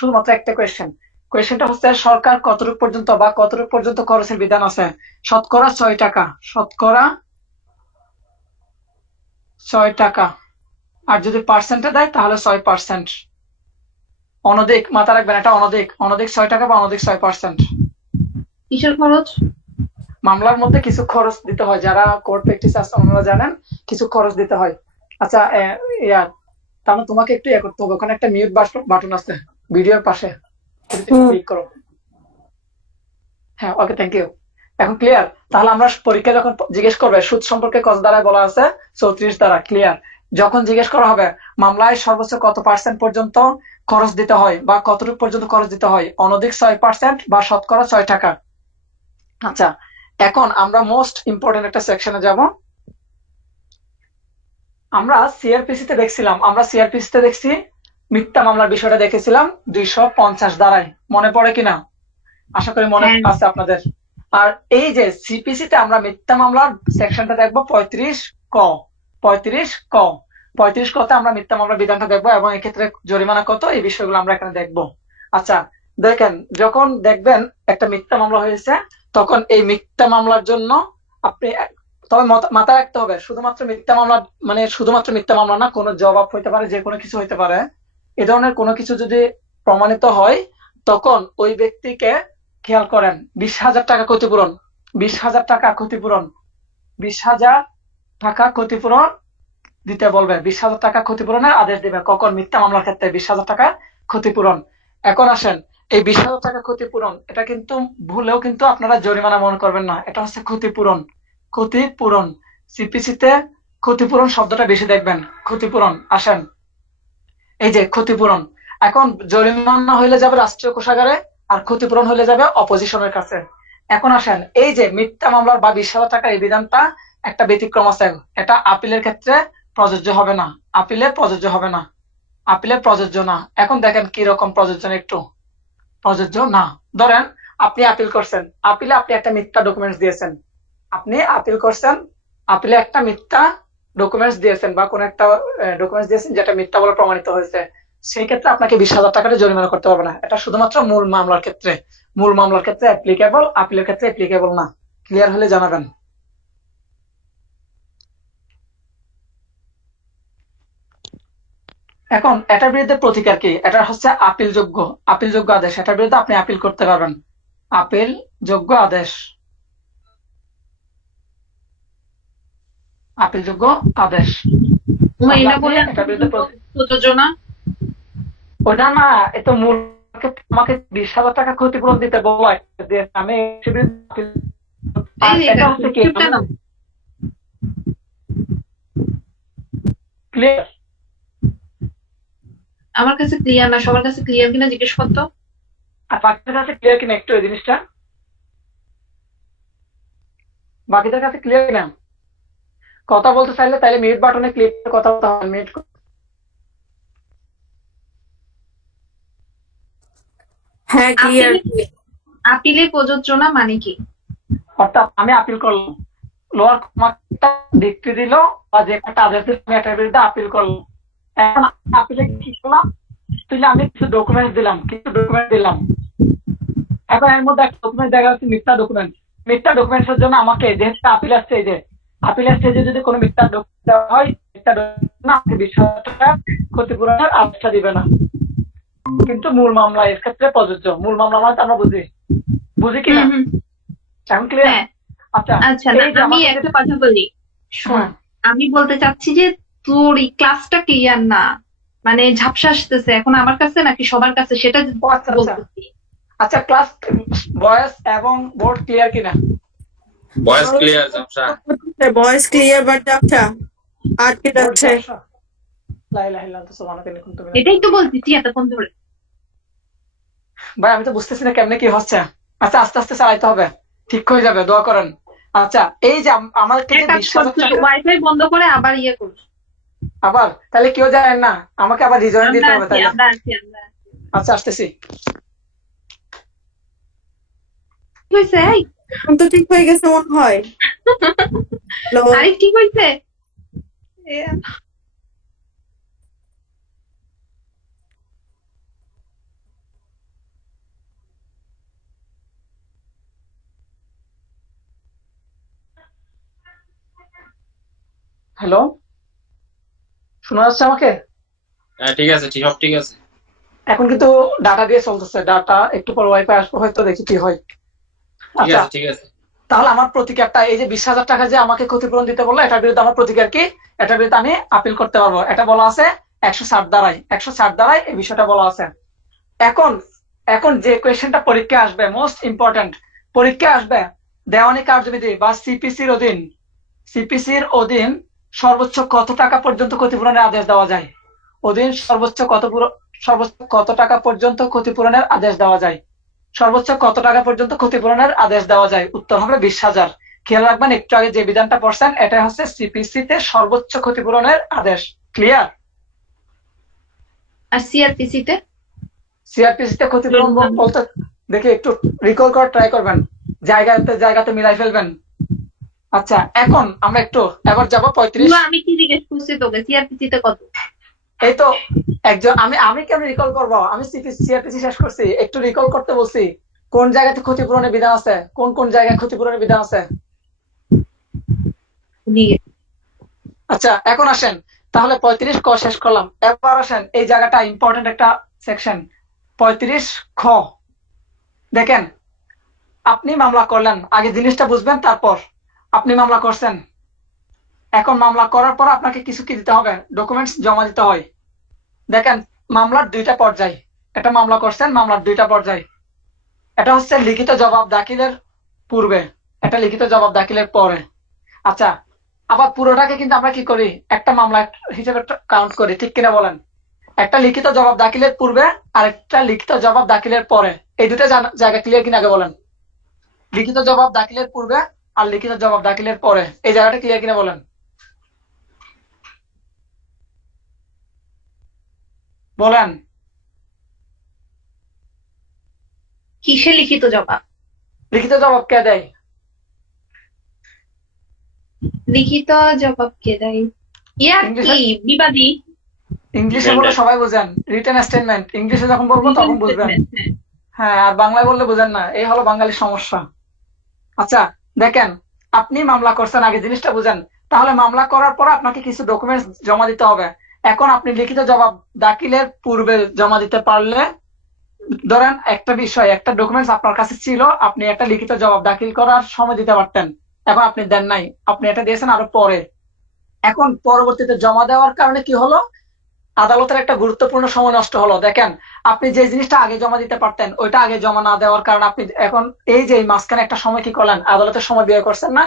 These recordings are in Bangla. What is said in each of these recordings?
শুধুমাত্র একটা কোয়েশ্চেনটা হচ্ছে সরকার কতটুকু পর্যন্ত বা কতটুকু পর্যন্ত খরচের বিধান আছে? শতকরা 6 টাকা, শতকরা 6 টাকা। আর যদি পার্সেন্টে দেয় তাহলে 6%। অনধিক, মাথা রাখবেন, এটা অনধিক, অনধিক 6 টাকা বা অনধিক 6%। কিসের খরচ? মামলার মধ্যে কিছু খরচ দিতে হয়, যারা কোর্ট প্র্যাকটিস আছে ওনারা জানেন, কিছু খরচ দিতে হয়। আচ্ছা, ইয়া, তাহলে তোমাকে একটু ইয়ে করতে হবে, ওখানে একটা মিউট বাটন আছে ভিডিওর পাশে, ওটাতে একটু ক্লিক করো। হ্যাঁ, ওকে, থ্যাংক ইউ। এখন ক্লিয়ার? তাহলে আমরা পরীক্ষা যখন জিজ্ঞেস করবে সুদ সম্পর্কে কত ধারায় বলা আছে? 34 ধারা। ক্লিয়ার? যখন জিজ্ঞেস করা হবে মামলায় সর্বোচ্চ কত পার্সেন্ট পর্যন্ত খরচ দিতে হয় বা কতটুকু পর্যন্ত খরচ দিতে হয়, অনধিক 6% বা শতকরা 6 টাকা। আচ্ছা, এখন আমরা মোস্ট ইম্পর্টেন্ট একটা সেকশনে যাব। আমরা সিআরপিসি তে দেখছি মিথ্যা মামলার বিষয়টা দেখেছিলাম 250 ধারায়। মনে পড়ে কিনা? আশা করি মনে হ্যাঁ, আছে আপনাদের। আর এই যে সিপিসি তে আমরা মিথ্যা মামলার সেকশনটা দেখবো 35 ক। 35 ক, 35 কতে আমরা মিথ্যা মামলার বিধানটা দেখবো এবং এক্ষেত্রে জরিমানা কত, এই বিষয়গুলো আমরা এখানে দেখবো। আচ্ছা, দেখেন, যখন দেখবেন একটা মিথ্যা মামলা হয়েছে, তখন এই মিথ্যা মামলার জন্য আপনি, তবে মাথায় রাখতে হবে শুধুমাত্র মিথ্যা মামলা মানে শুধুমাত্র মিথ্যা মামলা না, কোনো জবাব হইতে পারে, যে কোনো কিছু হইতে পারে। এ ধরনের কোনো কিছু যদি প্রমাণিত হয়, তখন ওই ব্যক্তিকে, খেয়াল করেন, 20,000 টাকা ক্ষতিপূরণ, 20,000 টাকা ক্ষতিপূরণ, 20,000 টাকা ক্ষতিপূরণ দিতে বলবে। 20,000 টাকা ক্ষতিপূরণের আদেশ দিবে। কখন? মিথ্যা মামলার ক্ষেত্রে 20,000 টাকা ক্ষতিপূরণ। এখন আসেন, এই 20,000 টাকা ক্ষতিপূরণ, এটা কিন্তু ভুলেও কিন্তু আপনারা জরিমানা মনে করবেন না, এটা হচ্ছে ক্ষতিপূরণ। ক্ষতিপূরণ, সিপিসিতে ক্ষতিপূরণ শব্দটা বেশি দেখবেন। ক্ষতিপূরণ, আসেন, এই যে ক্ষতিপূরণ। এখন জরিমানা হইলে যাবে রাষ্ট্রীয় কোষাগারে, আর ক্ষতিপূরণ হইলে যাবে অপোজিশনের কাছে। এখন আসেন, এই যে মিথ্যা মামলার বা 20,000 টাকা, এই বিধানটা একটা ব্যতিক্রম আছে। এটা আপিলের ক্ষেত্রে প্রযোজ্য হবে না। আপিলে প্রযোজ্য হবে না। আপিলে প্রযোজ্য না। এখন দেখেন কি রকম প্রযোজ্য না, একটু প্রযোজ্য না। ধরেন আপনি আপিল করছেন, আপিলে আপনি একটা মিথ্যা ডকুমেন্টস দিয়েছেন। আপনি আপিল করছেন, আপিলে একটা মিথ্যা ডকুমেন্টস দিয়েছেন বা কোন একটা ডকুমেন্টস দিয়েছেন যেটা মিথ্যা বলে প্রমাণিত হয়েছে। সেই ক্ষেত্রে আপনাকে 20,000 টাকা জরিমানা করতে হবে না। এটা শুধুমাত্র মূল মামলার ক্ষেত্রে, মূল মামলার ক্ষেত্রে অ্যাপ্লিকেবল, আপিলের ক্ষেত্রে অ্যাপ্লিকেবল না। ক্লিয়ার হলে জানাবেন। এখন এটার বিরুদ্ধে প্রতিকার কি? এটা হচ্ছে আপিলযোগ্য, আপিলযোগ্য আদেশ। এটার বিরুদ্ধে আপনি আপিল করতে পারবেন। আপিল যোগ্য আদেশ, আপিলযোগ্য আদেশ। তাহলে এটা আপনি বললেন এটার বিরুদ্ধে প্রযোজ্য না। ওটা না, এ তো মূল আমাকে 20,000 টাকা ক্ষতিপূরণ দিতে বলা হয়েছে। আমি এর বিরুদ্ধে এই আর যে এটা হচ্ছে কি, স্ক্রিপ্টটা নাও। ক্লিয়ার? আমার কাছে ক্লিয়ার না, সবার কাছে ক্লিয়ার কিনা জিজ্ঞেস করতো। আর বাকিদের কাছে ক্লিয়ার কিনা একটু এই জিনিসটা, বাকিদের কাছে ক্লিয়ার কিনা? কথা বলতে চাইলে তাহলে মিউট বাটনে ক্লিক করে কথা বলতে হবে। মিউট, হ্যাঁ, ক্লিয়ার। আপিলে আপিলে প্রযোজ্য না মানে কি? অর্থাৎ আমি আপিল করলাম, লোয়ার কোর্ট ডিক্রি দিল বা যে একটা আদেশ দিল, আমি এটার বিরুদ্ধে আপিল করলাম। এখন আপিলে কি করলাম? তুই, আমি কিছু ডকুমেন্ট দিলাম। এখন এর মধ্যে একটা ডকুমেন্ট দেখা যাচ্ছে মিথ্যা ডকুমেন্ট। মিথ্যা ডকুমেন্টস এর জন্য আমাকে, যেহেতু আপিল আসছে, এই যে আপিল স্টেজে যদি কোনো মিথ্যা ডকুমেন্ট দেওয়া হয়, মিথ্যা document না, আমাকে 20,000 টাকা ক্ষতিপূরণের আদেশটা দিবে না। কিন্তু মূল মামলা এর ক্ষেত্রে প্রযোজ্য। মূল মামলা মানে তো আমরা বুঝি, বুঝি কিনা? হুম হুম। এখন ক্লিয়ার? হ্যাঁ। আচ্ছা, আচ্ছা, না এই যে আমি আমার কাছে, একটা কথা বলি, শোন। হ্যাঁ, আমি বলতে চাচ্ছি যে তোর এই ক্লাসটা ক্লিয়ার না, মানে ঝাপসা আসতেছে এখন আমার কাছে নাকি সবার কাছে সেটা ও আচ্ছা আচ্ছা। বলতেছি। আচ্ছা, ক্লাস, ভয়েস এবং বোর্ড ক্লিয়ার কিনা? ভয়েস ক্লিয়ার ঝাপসা। ভয়েস ক্লিয়ার বাট আচ্ছা আটকে বোর্ড যাচ্ছে। ঝাপসা। লা ইলাহা ইল্লাল্লাহ সুবহানাকা ইন্নী কুনতু মিনাজ এটাই তো জালিমিন। বলতেছি এতক্ষণ ধরে। ভাই, আমি তো বুঝতেছি না কেমনে কি হচ্ছে। আচ্ছা, আস্তে আস্তে চালাইতে হবে, ঠিক হয়ে যাবে, দোয়া করেন। আচ্ছা, এই যে আমাকে এক যে কাজ বিশ কর, হাজার তুই টাকা ওয়াইফাই বন্ধ করে আবার ইয়ে কর। আবার, তাহলে কেউ জানেন না, আমাকে আবার রিজয়েন আমরা দিতে হবে আছি, তাইলে। আমরা আছি, আমরা আছি। আচ্ছা, আসতেছি। ঠিক হয়েছে? এই এখন তো ঠিক হয়ে গেছে মনে হয়। হ্যালো। আরে ঠিক হয়েছে। এ, হ্যালো, শোনা যাচ্ছে আমাকে? হ্যাঁ ঠিক আছে, সব ঠিক আছে। এখন কিন্তু ডাটা দিয়ে চলতেছে, ডাটা একটু পর ওয়াইফাই আসবে, হয়তো দেখি কি হয়। ঠিক আচ্ছা, আছে ঠিক আছে। তাহলে আমার প্রতিকারটা এই যে 20,000 টাকা যে আমাকে ক্ষতিপূরণ দিতে বললো, এটার বিরুদ্ধে আমার প্রতিকার কি? এটার বিরুদ্ধে আমি আপিল করতে পারবো। এটা বলা আছে 160 ধারায়, 160 ধারায় এই বিষয়টা বলা আছে। এখন এখন যে কোয়েশ্চেনটা পরীক্ষায় আসবে, মোস্ট ইম্পর্টেন্ট, পরীক্ষায় আসবে দেওয়ানি কার্যবিধি বা সিপিসির অধীন সর্বোচ্চ কত টাকা পর্যন্ত ক্ষতিপূরণের আদেশ দেওয়া যায়? সর্বোচ্চ কত টাকা পর্যন্ত ক্ষতিপূরণের আদেশ দেওয়া যায়? সর্বোচ্চ কত টাকা পর্যন্ত ক্ষতিপূরণের আদেশ দেওয়া যায়? উত্তর হবে 20,000। খেয়াল রাখবেন, একটু আগে যে বিধানটা পড়ছেন এটা হচ্ছে সিপিসি তে সর্বোচ্চ ক্ষতিপূরণের আদেশ। ক্লিয়ার? আর সিআরপিসি তে? সিআরপিসি তে ক্ষতিপূরণ বলতে দেখি একটু রিকল করার ট্রাই করবেন, জায়গাতে মিলাই ফেলবেন। আচ্ছা, এখন আমরা একটু এবার যাব 35। আমি কি জিজ্ঞেস করছি তোকে, সিআরপিসি তে কত? এই তো একজন, আমি কেন রিকল করব? আমি সিআরপিসি শেষ করছি, একটু রিকল করতে বলছি। কোন জায়গাতে ক্ষতিপূরণের বিধান আছে, কোন কোন জায়গায় ক্ষতিপূরণের বিধান আছে? আচ্ছা, এখন আসেন, তাহলে 35 ক শেষ করলাম। এবার আসেন, এই জায়গাটা ইম্পর্টেন্ট একটা সেকশন, 35 খ। দেখেন, আপনি মামলা করলেন, আগে জিনিসটা বুঝবেন, তারপর আপনি মামলা করছেন। এখন মামলা করার পর আপনাকে কিছু কি দিতে হবে? ডকুমেন্টস জমা দিতে হয়। দেখেন, মামলার দুইটা পর্যায়। এটা মামলা করছেন, মামলার দুইটা পর্যায়। এটা হচ্ছে লিখিত জবাব দাখিলের পূর্বে, এটা লিখিত জবাব দাখিলের পরে। আচ্ছা, আবার পুরোটাকে কিন্তু আমরা কি করি, একটা মামলা হিসেবে কাউন্ট করি, ঠিক কিনা বলেন? একটা লিখিত জবাব দাখিলের পূর্বে আর একটা লিখিত জবাব দাখিলের পরে, এই দুটো জায়গা ক্লিয়ার কিনা আগে বলেন। লিখিত জবাব দাখিলের পূর্বে আর লিখিত জবাব দাখিলের পরে, এই জায়গাটা ক্লিয়ার কিনা বলেন, বলেন। কিসে লিখিত জবাব? লিখিত জবাব কে দেয়? লিখিত জবাব কে দেয়? ইয়া কি বিবাদী? ইংলিশে বলে সবাই বুঝেন, রিটেন স্টেটমেন্ট। ইংলিশে যখন বলবো তখন বুঝবেন। হ্যাঁ, আর বাংলায় বললে বুঝেন না, এই হলো বাঙালির সমস্যা। আচ্ছা, দেখেন, আপনি মামলা করছেন, আগে জিনিসটা বুঝেন। তাহলে মামলা করার পর আপনাকে কিছু ডকুমেন্টস জমা দিতে হবে। এখন আপনি লিখিত জবাব দাখিলের পূর্বে জমা দিতে পারলে, ধরেন একটা বিষয়, একটা ডকুমেন্টস আপনার কাছে ছিল, আপনি একটা লিখিত জবাব দাখিল করার সময় দিতে পারতেন। এখন আপনি দেন নাই, আপনি এটা দিয়েছেন আরো পরে। এখন পরবর্তীতে জমা দেওয়ার কারণে কি হলো? আদালতের একটা গুরুত্বপূর্ণ সময় নষ্ট হলো। দেখেন, আপনি যে জিনিসটা আগে জমা দিতে পারতেন, ওইটা আগে জমা না দেওয়ার কারণে আপনি এখন এই যে মাঝখানে একটা সময় কি করলেন, আদালতের সময় ব্যয় করছেন না?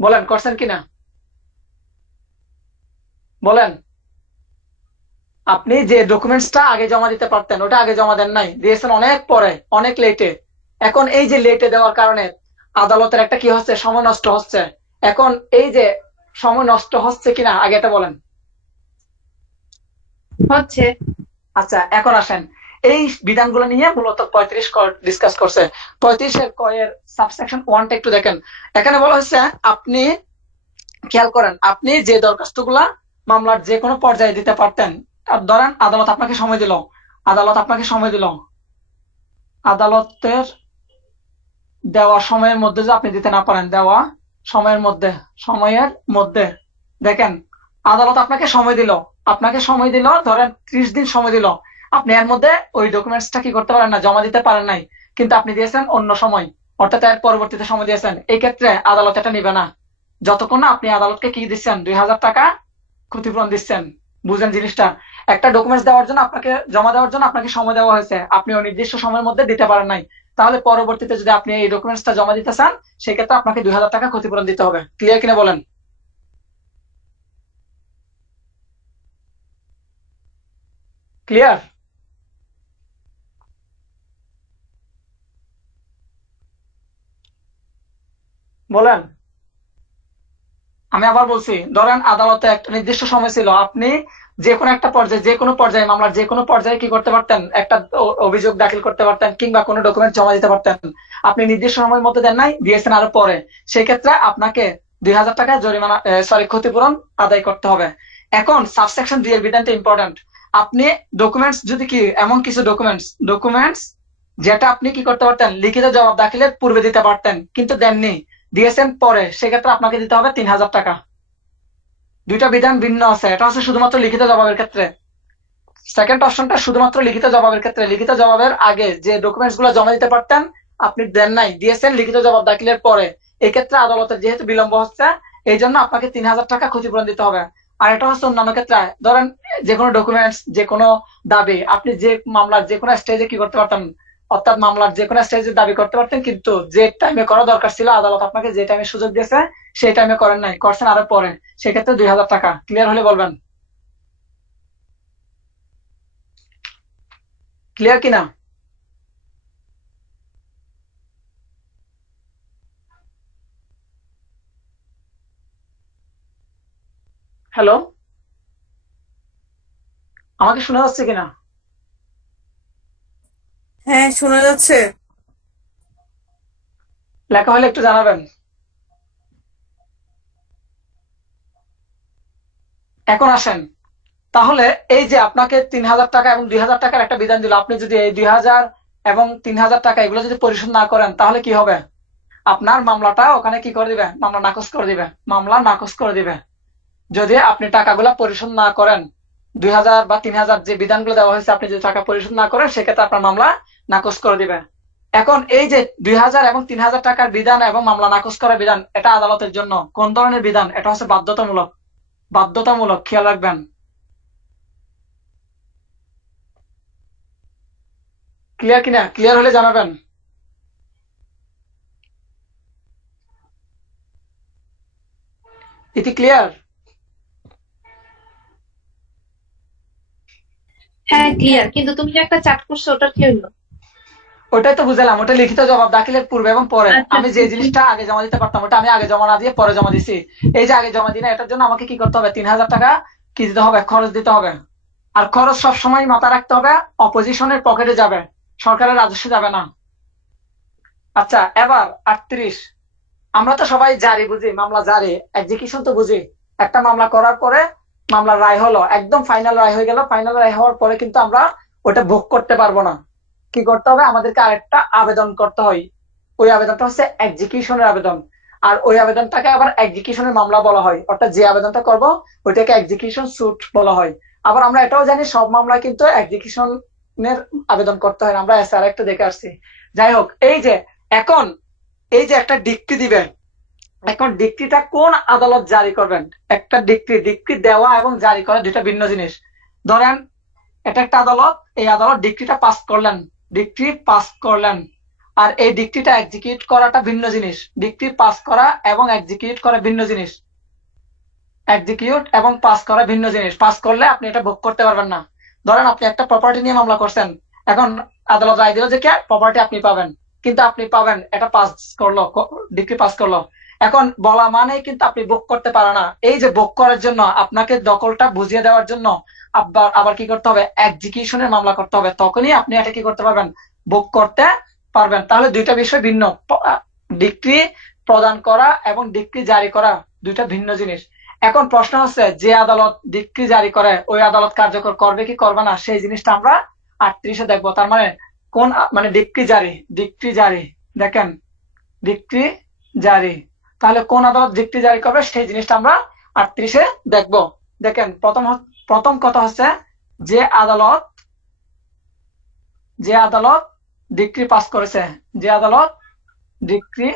বলেন, করছেন কিনা? বলেন। আপনি যে ডকুমেন্টসটা আগে জমা দিতে পারতেন, ওটা আগে জমা দেন নাই, দিয়েছেন অনেক পরে, অনেক লেটে। এখন এই যে লেটে দেওয়ার কারণে আদালতের একটা কি হচ্ছে, সময় নষ্ট হচ্ছে। এখন এই যে সময় নষ্ট হচ্ছে কিনা আগে এটা বলেন। হচ্ছে। আচ্ছা, এখন আসেন, এই বিধানগুলো নিয়ে মূলত 35 ক ডিসকাস করছে। 35 এর ক এর সাবসেকশন 1টা একটু দেখেন। এখানে বলা হচ্ছে, আপনি খেয়াল করেন, আপনি যে দরখাস্তগুলা মামলার যে কোনো পর্যায়ে দিতে পারতেন, ধরেন আদালত আপনাকে সময় দিল, আদালতের দেওয়া সময়ের মধ্যে যে আপনি দিতে না পারেন, দেওয়া সময়ের মধ্যে দেখেন, আদালত আপনাকে সময় দিল, ধরেন 30 দিন সময় দিল, আপনি এর মধ্যে ওই ডকুমেন্টসটা কি করতে পারেন না, জমা দিতে পারেন নাই, কিন্তু আপনি দিয়েছেন অন্য সময়, অর্থাৎ এর পরবর্তীতে সময় দিয়েছেন। এই ক্ষেত্রে আদালত এটা নিবে না, যতক্ষণ না আপনি আদালতকে কি দিচ্ছেন, 2,000 টাকা ক্ষতিপূরণ দিচ্ছেন। বুঝেন জিনিসটা? একটা ডকুমেন্টস দেওয়ার জন্য, আপনাকে জমা দেওয়ার জন্য আপনাকে সময় দেওয়া হয়েছে, আপনি ওই নির্দিষ্ট সময়ের মধ্যে দিতে পারেন নাই, তাহলে পরবর্তীতে যদি আপনি এই ডকুমেন্টসটা জমা দিতে চান, সেক্ষেত্রে আপনাকে 2,000 টাকা ক্ষতিপূরণ দিতে হবে। ক্লিয়ার কিনা বলেন? ক্লিয়ার? বলেন। আমি আবার বলছি, ধরেন আদালতে একটা নির্দিষ্ট সময় ছিল, আপনি যে কোনো একটা পর্যায়ে, মামলার যে কোনো পর্যায়ে কি করতে পারতেন, একটা অভিযোগ দাখিল করতে পারতেন, কিংবা কোনো ডকুমেন্ট জমা দিতে পারতেন। আপনি নির্দিষ্ট সময়ের মধ্যে দেন নাই, দিয়েছেন আরো পরে, সেই ক্ষেত্রে আপনাকে 2,000 টাকা জরিমানা, ক্ষতিপূরণ আদায় করতে হবে। এখন সাবসেকশন 2 এর বিধানটা ইম্পর্টেন্ট। আপনি ডকুমেন্টস যদি কি, এমন কিছু ডকুমেন্টস যেটা আপনি কি করতে পারতেন, লিখিত জবাব দাখিলের পূর্বে দিতে পারতেন, কিন্তু দেননি, দিয়েছেন পরে, সেক্ষেত্রে আপনাকে দিতে হবে 3,000 টাকা। দুইটা বিধান ভিন্ন আছে। এটা হচ্ছে শুধুমাত্র লিখিত জবাবের ক্ষেত্রে। সেকেন্ড অপশনটা শুধুমাত্র লিখিত জবাবের ক্ষেত্রে। লিখিত জবাবের আগে যে ডকুমেন্টস গুলো জমা দিতে পারতেন আপনি দেন নাই, দিয়েছেন লিখিত জবাব দাখিলের পরে, এই ক্ষেত্রে আদালতের যেহেতু বিলম্ব হচ্ছে এই জন্য আপনাকে 3000 টাকা ক্ষতিপূরণ দিতে হবে। আর এটা হচ্ছে অন্যান্য ক্ষেত্রে, ধরেন যে কোনো ডকুমেন্টস, যে কোনো দাবি আপনি যে মামলার যে কোনো স্টেজে কি করতে পারতেন, অর্থাৎ মামলার যে কোনো স্টেজে দাবি করতে পারতেন, কিন্তু যে টাইমে করা দরকার ছিল আদালত আপনাকে যে টাইমে সুযোগ দিয়েছে সেই টাইমে করেন নাই, করছেন আরো পরে, সেক্ষেত্রে 2000 টাকা। ক্লিয়ার হলে বলবেন। ক্লিয়ার কিনা? হ্যালো, আমাকে শোনা যাচ্ছে কিনা? হ্যাঁ, শোনা যাচ্ছে। লেখা হলে একটু জানাবেন। এখন আসেন, তাহলে এই যে আপনাকে 3000 টাকা এবং 2000 টাকার একটা বিধান দিল, আপনি যদি এই 2000 এবং 3000 টাকা এগুলো যদি পরিশোধ না করেন তাহলে কি হবে? আপনার মামলাটা ওখানে কি করে দিবে? মামলা নাকচ করে দিবে, মামলা নাকচ করে দিবে। যদি আপনি টাকাগুলো পরিশোধ না করেন, 2000 বা 3000 যে বিধানগুলো দেওয়া হয়েছে, আপনি যদি টাকা পরিশোধ না করেন সেক্ষেত্রে আপনার মামলা নাকচ করে দিবে। এখন এই যে 2000 এবং 3000 টাকার বিধান এবং মামলা নাকচ করার বিধান, এটা আদালতের জন্য কোন ধরনের বিধান? এটা হচ্ছে বাধ্যতামূলক। বাধ্যতামূলক, খেয়াল রাখবেন। ক্লিয়ার কিনা? ক্লিয়ার হলে জানাবেন। ইতি ক্লিয়ার? হ্যাঁ ক্লিয়ার, কিন্তু তুমি যে একটা চাট করছো ওটা কি হলো? ওটাই তো বুঝলাম, ওটা লিখিত জবাব দাখিলের পূর্বে এবং পরে। আচ্ছা আমি আচ্ছা যে আচ্ছা। জিনিসটা আগে জমা দিতে পারতাম ওটা আমি আগে জমা না দিয়ে পরে জমা দিছি। এই যে আগে জমা দিই না, এটার জন্য আমাকে কি করতে হবে? 3000 টাকা কি দিতে হবে? খরচ দিতে হবে। আর খরচ সবসময় মাথা রাখতে হবে অপোজিশনের পকেটে যাবে, সরকারের রাজস্বে যাবে না। আচ্ছা, এবার 38। আমরা তো সবাই জারি বুঝি, মামলা জারি, এক্সিকিউশন তো বুঝি। একটা মামলা করার পরে মামলার রায় হলো, একদম ফাইনাল রায় হয়ে গেল। ফাইনাল রায় হওয়ার পরে কিন্তু আমরা ওটা ভোগ করতে পারবো না। কি করতে হবে? আমাদেরকে আরেকটা আবেদন করতে হয়। ওই আবেদনটা হচ্ছে এক্সিকিউশনের আবেদন। আর ওই আবেদনটাকে আবার এক্সিকিউশনের মামলা বলা হয়, অর্থাৎ যে আবেদনটা করব ওইটাকে এক্সিকিউশন সুট বলা হয়। আবার আমরা এটাও জানি সব মামলা কিন্তু এক্সিকিউশনের আবেদন করতে হয় না, আমরা এসআর একটা দেখে আসছি। যাই হোক, এই যে এখন এই যে একটা ডিক্রি দিবে, এখন ডিক্রিটা কোন আদালত জারি করবেন? একটা ডিক্রি, ডিক্রি দেওয়া এবং জারি করা দুটা ভিন্ন জিনিস। ধরেন এটা একটা আদালত, এই আদালত ডিক্রিটা পাস করলেন, ডিক্রি পাস করলেন, আর এই ডিক্রিটা এক্সিকিউট করাটা ভিন্ন জিনিস। ডিক্রি পাস করা এবং এক্সিকিউট করা ভিন্ন জিনিস। এক্সিকিউট এবং পাস করা ভিন্ন জিনিস। পাস করলে আপনি এটা ভোগ করতে পারবেন না। ধরেন আপনি একটা প্রপার্টি নিয়ে মামলা করছেন, এখন আদালত রায় দিল যে কে প্রপার্টি আপনি পাবেন, কিন্তু আপনি পাবেন এটা পাস করলো, ডিগ্রি পাস করলো। এখন বলা মানে কিন্তু আপনি ভোগ করতে পারে না। এই যে ভোগ করার জন্য আপনাকে দখলটা বুঝিয়ে দেওয়ার জন্য আবার আবার কি করতে হবে? এক্সিকিউশনের মামলা করতে হবে, তখনই আপনি এটা কি করতে পারবেন? ভোগ করতে পারবেন। তাহলে দুইটা বিষয় ভিন্ন। ডিক্রি প্রদান করা এবং ডিক্রি জারি করা দুইটা ভিন্ন জিনিস। এখন প্রশ্ন হচ্ছে, যে আদালত ডিক্রি জারি করে ওই আদালত কার্যকর করবে কি করবে না, সেই জিনিসটা আমরা 38-এ দেখবো। তার মানে কোন মানে ডিক্রি জারি, ডিক্রি জারি, দেখেন ডিক্রি জারি, তাহলে কোন আদালত ডিক্রি জারি করবে সেই জিনিসটা আমরা 38-এ দেখবো। দেখেন প্রথম কথা হচ্ছে, যে আদালত যে আদালত ডিক্রি পাস করেছে, যে আদালত ডিক্রি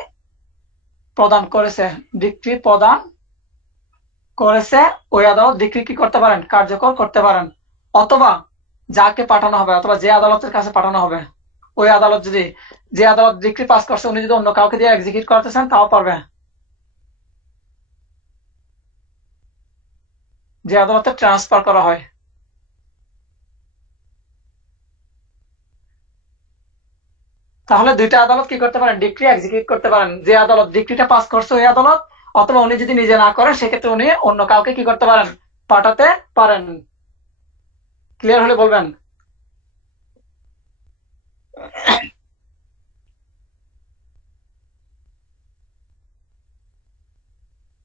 প্রদান করেছে, ডিক্রি প্রদান করেছে, ওই আদালত ডিক্রি কি করতে পারেন? কার্যকর করতে পারেন। অথবা যাকে পাঠানো হবে, অথবা যে আদালতের কাছে পাঠানো হবে, ওই আদালত যদি, যে আদালত ডিক্রি পাস করছে উনি যদি অন্য কাউকে দিয়ে এক্সিকিউট করতে চান তাও পারবে, যে আদালতে ট্রান্সফার করা হয়। তাহলে দুইটা আদালত কি করতে পারেন? ডিক্রি এক্সিকিউট করতে পারেন। যে আদালত ডিক্রিটা পাস করছে ওই আদালত, অথবা উনি যদি নিজে না করেন সেক্ষেত্রে উনি অন্য কাউকে কি করতে পারেন? পাঠাতে পারেন। ক্লিয়ার হলে বলবেন।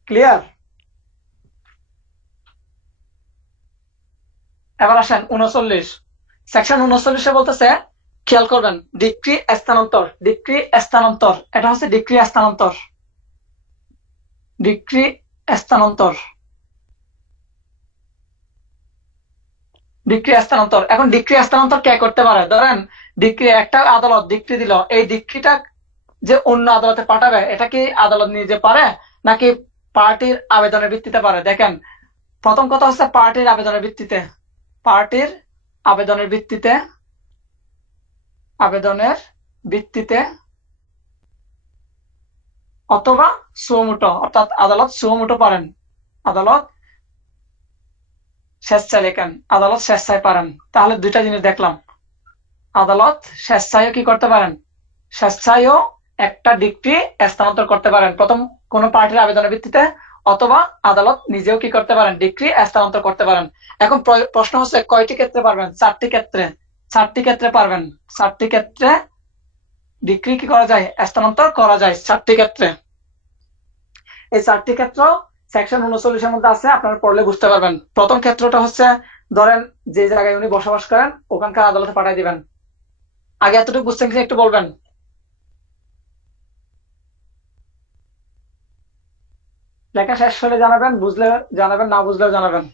ক্লিয়ার? এবার আসেন 39, সেকশন 39-এ বলতেছে, খেয়াল করবেন, ডিক্রি স্থানান্তর। ডিক্রি স্থানান্তর, এটা হচ্ছে ডিক্রি স্থানান্তর, ডিক্রি স্থানান্তর। ডিক্রি স্থানান্তর। এখন ডিক্রি স্থানান্তর কে করতে পারে? ধরেন ডিক্রি, একটা আদালত ডিক্রি দিল, এই ডিক্রিটা যে অন্য আদালতে পাঠাবে, এটা কি আদালত নিজে পারে নাকি পার্টির আবেদনের ভিত্তিতে পারে? দেখেন, প্রথম কথা হচ্ছে পার্টির আবেদনের ভিত্তিতে, পার্টির আবেদনের ভিত্তিতে, আবেদনের ভিত্তিতে অথবা সুমোটো, অর্থাৎ আদালত সুমোটো পারেন, আদালত স্বেচ্ছায় লেখেন, আদালত স্বেচ্ছায় পারেন। তাহলে দুইটা জিনিস দেখলাম, আদালত স্বেচ্ছায়ও কি করতে পারেন, স্বেচ্ছায়ও একটা ডিক্রি স্থানান্তর করতে পারেন, প্রথম কোন পার্টির আবেদনের ভিত্তিতে, অথবা আদালত নিজেও কি করতে পারেন, ডিক্রি স্থানান্তর করতে পারেন। এখন প্রশ্ন হচ্ছে কয়টি ক্ষেত্রে পারবেন? 4টি ক্ষেত্রে, 4টি ক্ষেত্রে পারবেন, 4টি ক্ষেত্রে ডিক্রি কি করা যায়, স্থানান্তর করা যায় 4টি ক্ষেত্রে। এই 4টি ক্ষেত্র সেকশন 39-এর মধ্যে আছে, আপনারা পড়লে বুঝতে পারবেন। প্রথম ক্ষেত্রটা হচ্ছে, ধরেন যে জায়গায় উনি বসবাস করেন ওখানকার আদালতে পাঠিয়ে দিবেন। আগে এতটুকু বুঝছেন কিনা একটু বলবেন? লেখা শেষ হলে জানাবেন, বুঝলে জানাবেন, না বুঝলেও জানাবেন।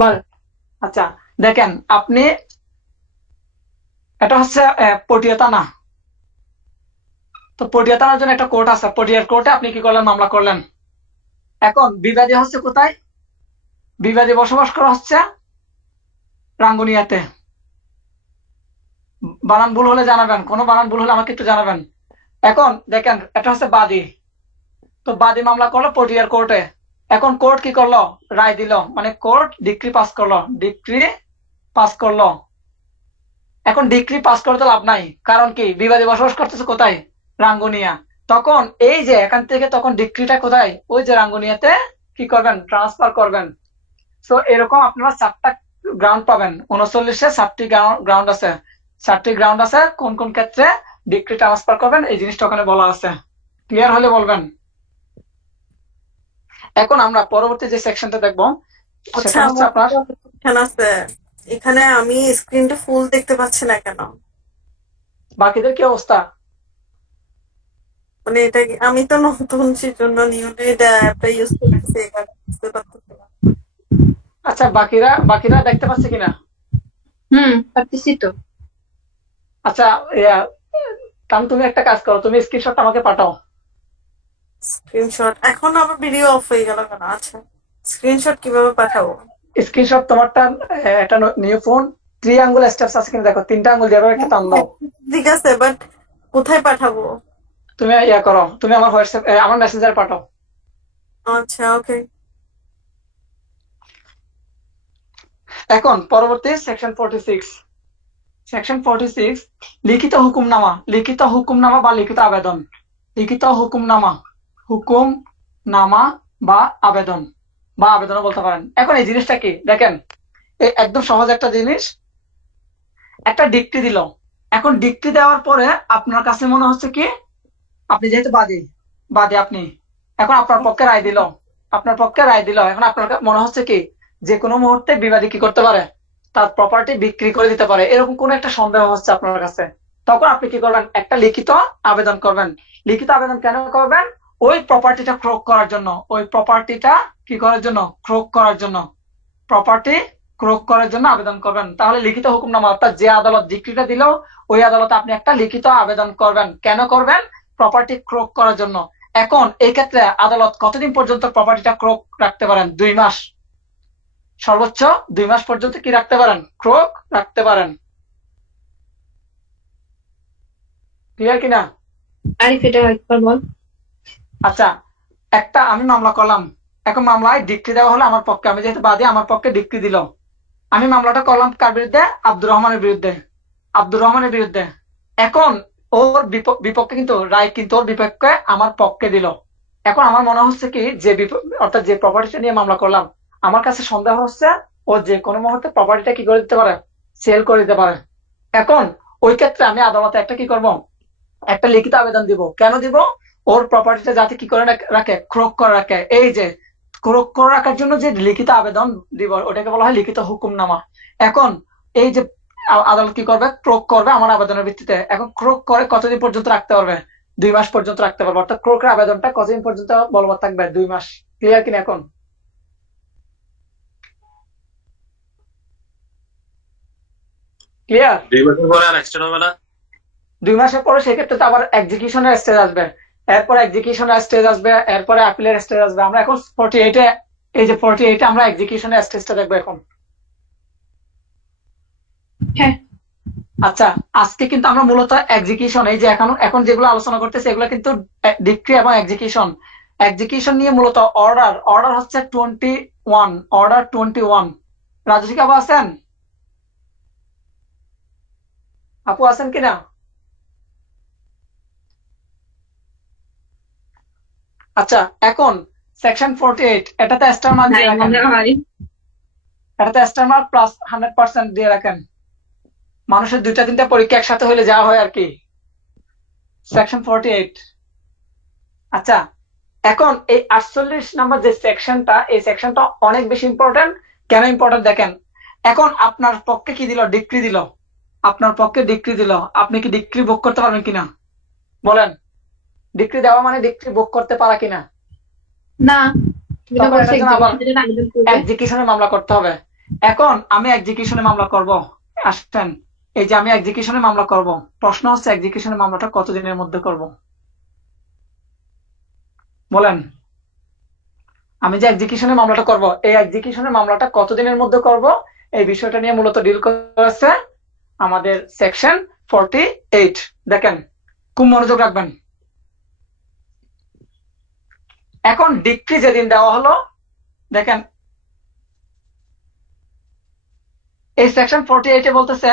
বল। আচ্ছা, দেখেন আপনি, এটা হচ্ছে পটিয়া থানা। তো পটিয়া থানার জন্য একটা কোর্ট আছে, পটিয়ার কোর্টে আপনি কি করলেন, মামলা করলেন। এখন বিবাদী হচ্ছে কোথায়? বিবাদী বসবাস করা হচ্ছে রাঙ্গুনিয়াতে। বানান ভুল হলে জানাবেন, কোনো বানান ভুল হলে আমাকে একটু জানাবেন। এখন দেখেন, এটা হচ্ছে বাদী, তো বাদী মামলা করলো পটিয়ার কোর্টে। এখন কোর্ট কি করলো, রায় দিল, মানে কোর্ট ডিক্রি পাস করলো, ডিক্রি পাস করলো। এখন ডিক্রি পাস করে তো লাভ নাই, কারণ কি বিবাদী বসবাস করতেছে কোথায়, রাঙ্গুনিয়া। তখন এই যে এখান থেকে তখন ডিক্রিটা কোথায়, ওই যে রাঙ্গুনিয়াতে কি করবেন, ট্রান্সফার করবেন। তো এরকম আপনারা 4টা গ্রাউন্ড পাবেন, 39-এ 4টি গ্রাউন্ড আছে, 4টি গ্রাউন্ড আছে কোন কোন ক্ষেত্রে ডিক্রি ট্রান্সফার করবেন, এই জিনিসটা ওখানে বলা আছে। ক্লিয়ার হলে বলবেন। এখন আমরা পরবর্তী যে সেকশনটা দেখবো আচ্ছা, সেটা হচ্ছে আমার আপনার, একটা question আছে। এখানে আমি স্ক্রিনটা ফুল দেখতে পাচ্ছি না কেন? বাকিদের কি অবস্থা? মানে এটা আমি তো নতুন, সেজন্য নিউলি এটা অ্যাপটা ইউজ করতেছি, এই কারণে বুঝতে পারতেছি না। আচ্ছা, বাকিরা বাকিরা দেখতে পাচ্ছে কিনা? পারতেছি তো। আচ্ছা, ইয়া, কারণ তুমি একটা কাজ করো, তুমি স্ক্রিনশটটা আমাকে পাঠাও। স্ক্রিনশট এখন আমার ভিডিও অফ হয়ে গেল কেন? আচ্ছা, স্ক্রিনশট কিভাবে পাঠাবো? স্ক্রিনশট তোমারটা, একটা নিউ ফোন, 3 আঙ্গুল স্টেপস আছে কিনা দেখো, 3টা আঙ্গুল দিয়ে একটা টান দাও। ঠিক আছে, বাট কোথায় পাঠাবো? তুমি ইয়া করো, তুমি আমার হোয়াটসঅ্যাপ, আমার মেসেঞ্জার পাঠাও। আচ্ছা, ওকে। এখন পরবর্তী সেকশন 46, সেকশন 46 লিখিত হুকুমনামা, লিখিত হুকুমনামা বা লিখিত আবেদন, লিখিত হুকুমনামা, হুকুমনামা বা আবেদন, বা আবেদনও বলতে পারেন। এখন এই জিনিসটা কি দেখেন, এই একদম সহজ একটা জিনিস, একটা ডিক্রি দিল। এখন ডিক্রি দেওয়ার পরে আপনার কাছে মনে হচ্ছে কি, আপনি যেহেতু বাদী, বাদী আপনি, এখন আপনার পক্ষে রায় দিল, আপনার পক্ষে রায় দিল, এখন আপনার মনে হচ্ছে কি যে কোনো মুহূর্তে বিবাদী কি করতে পারে, তার প্রপার্টি বিক্রি করে দিতে পারে, এরকম কোন একটা সন্দেহ হচ্ছে আপনার কাছে। তখন আপনি কি করবেন, একটা লিখিত আবেদন করবেন। লিখিত আবেদন কেন করবেন? ওই প্রপার্টিটা ক্রোক করার জন্য, ওই প্রপার্টিটা কি করার জন্য, ক্রোক করার জন্য, প্রপার্টি ক্রোক করার জন্য আবেদন করবেন। তাহলে লিখিত হুকুমনামা, অর্থাৎ যে আদালত ডিক্রিটা দিল ওই আদালতে আপনি একটা লিখিত আবেদন করবেন। কেন করবেন? প্রপার্টি ক্রোক করার জন্য। এখন এই ক্ষেত্রে আদালত কতদিন পর্যন্ত প্রপার্টিটা ক্রোক রাখতে পারেন? 2 মাস, সর্বোচ্চ 2 মাস পর্যন্ত কি রাখতে পারেন, ক্রোক রাখতে পারেন। ক্লিয়ার কিনা? আরিফ, এটা একবার বল। আচ্ছা, একটা আমি মামলা করলাম, এখন মামলায় ডিক্রি দেওয়া হলো আমার পক্ষে, আমি যেহেতু বাদী আমার পক্ষে ডিক্রি দিল, আমি মামলাটা করলাম কার বিরুদ্ধে? আব্দুর রহমানের বিরুদ্ধে, আব্দুর রহমানের বিরুদ্ধে। এখন ওর বিপক্ষে কিন্তু রায় কিন্তু ওর বিপক্ষে আমার পক্ষে দিল। এখন আমার মনে হচ্ছে কি যে অর্থাৎ যে প্রপার্টিটা নিয়ে মামলা করলাম, আমার কাছে সন্দেহ হচ্ছে ও যে কোনো মুহূর্তে প্রপার্টিটা কি করে দিতে পারে, সেল করে দিতে পারে। এখন ওই ক্ষেত্রে আমি আদালতে একটা কি করব, একটা লিখিত আবেদন দিব। কেন দিব? ওর প্রপার্টিটা যাতে কি করে রাখে, ক্রোক করে রাখে। এই যে ক্রোক করে রাখার জন্য যে লিখিত আবেদন দিব, ওটাকে বলা হয় লিখিত হুকুমনামা। এখন এই যে আদালত কি করবে, ক্রোক করবে আমার আবেদনের ভিত্তিতে। এখন ক্রোক করে কতদিন পর্যন্ত রাখতে পারবে? 2 মাস পর্যন্ত রাখতে পারবে, অর্থাৎ ক্রোকের আবেদনটা কতদিন পর্যন্ত বলবৎ থাকবে? 2 মাস। ক্লিয়ার কিনা এখন? ক্লিয়ার? 2 বছর পরে আর এক্সটেন্ড হবে না? 2 মাসের পরে সেক্ষেত্রে তো আবার এক্সিকিউশনের স্টেজ আসবে, এরপর এক্সিকিউশনের স্টেজ আসবে, এরপরে আপিলের স্টেজ আসবে। আমরা এখন 48-এ, এই যে 48-এ আমরা এক্সিকিউশনের স্টেজটা দেখবো এখন। হ্যাঁ, আচ্ছা, আজকে কিন্তু আমরা মূলত এক্সিকিউশন, এই যে এখন এখন যেগুলো আলোচনা করতেছি এগুলো কিন্তু ডিক্রি এবং এক্সিকিউশন। এক্সিকিউশন নিয়ে মূলত অর্ডার হচ্ছে 21, অর্ডার 21। রাজস্বী আপু আছেন? আপু আছেন কিনা? আচ্ছা, এখন সেকশন 48, এটাতে স্টার মার্ক নাই দিয়ে রাখেন, মনে হয়। এটাতে স্টার মার্ক প্লাস 100% দিয়ে রাখেন। মানুষের 2-3টা পরীক্ষা একসাথে হলে যা হয় আর কি। সেকশন 48। আচ্ছা, এখন এই 48 নাম্বার যে সেকশনটা, এই সেকশনটা অনেক বেশি ইম্পর্টেন্ট। কেন ইম্পর্টেন্ট দেখেন, এখন আপনার পক্ষে কি দিল? ডিক্রি দিল। আপনার পক্ষে ডিক্রি দিল, আপনি কি ডিক্রি ভোগ করতে পারবেন কিনা বলেন? ডিক্রি দেওয়া মানে ডিক্রি ভোগ করতে পারা কিনা? না, তুমি না তখন বলছো এটার জন্য আবার এক্সিকিউশনের আবেদন করবে। এক্সিকিউশনে মামলা করতে হবে। এখন আমি এক্সিকিউশনে মামলা করব, আসছেন, এই যে আমি এক্সিকিউশনে মামলা করব। প্রশ্ন হচ্ছে এক্সিকিউশনে মামলাটা কতদিনের মধ্যে করব বলেন? আমি যে এক্সিকিউশনের মামলাটা করব, এই এক্সিকিউশনের মামলাটা কতদিনের মধ্যে করব, এই বিষয়টা নিয়ে মূলত ডিল করেছে আমাদের সেকশন 48। দেখেন, খুব মনোযোগ রাখবেন। এখন ডিক্রি যেদিন দেওয়া হলো, দেখেন এই সেকশন 48-এ বলতেছে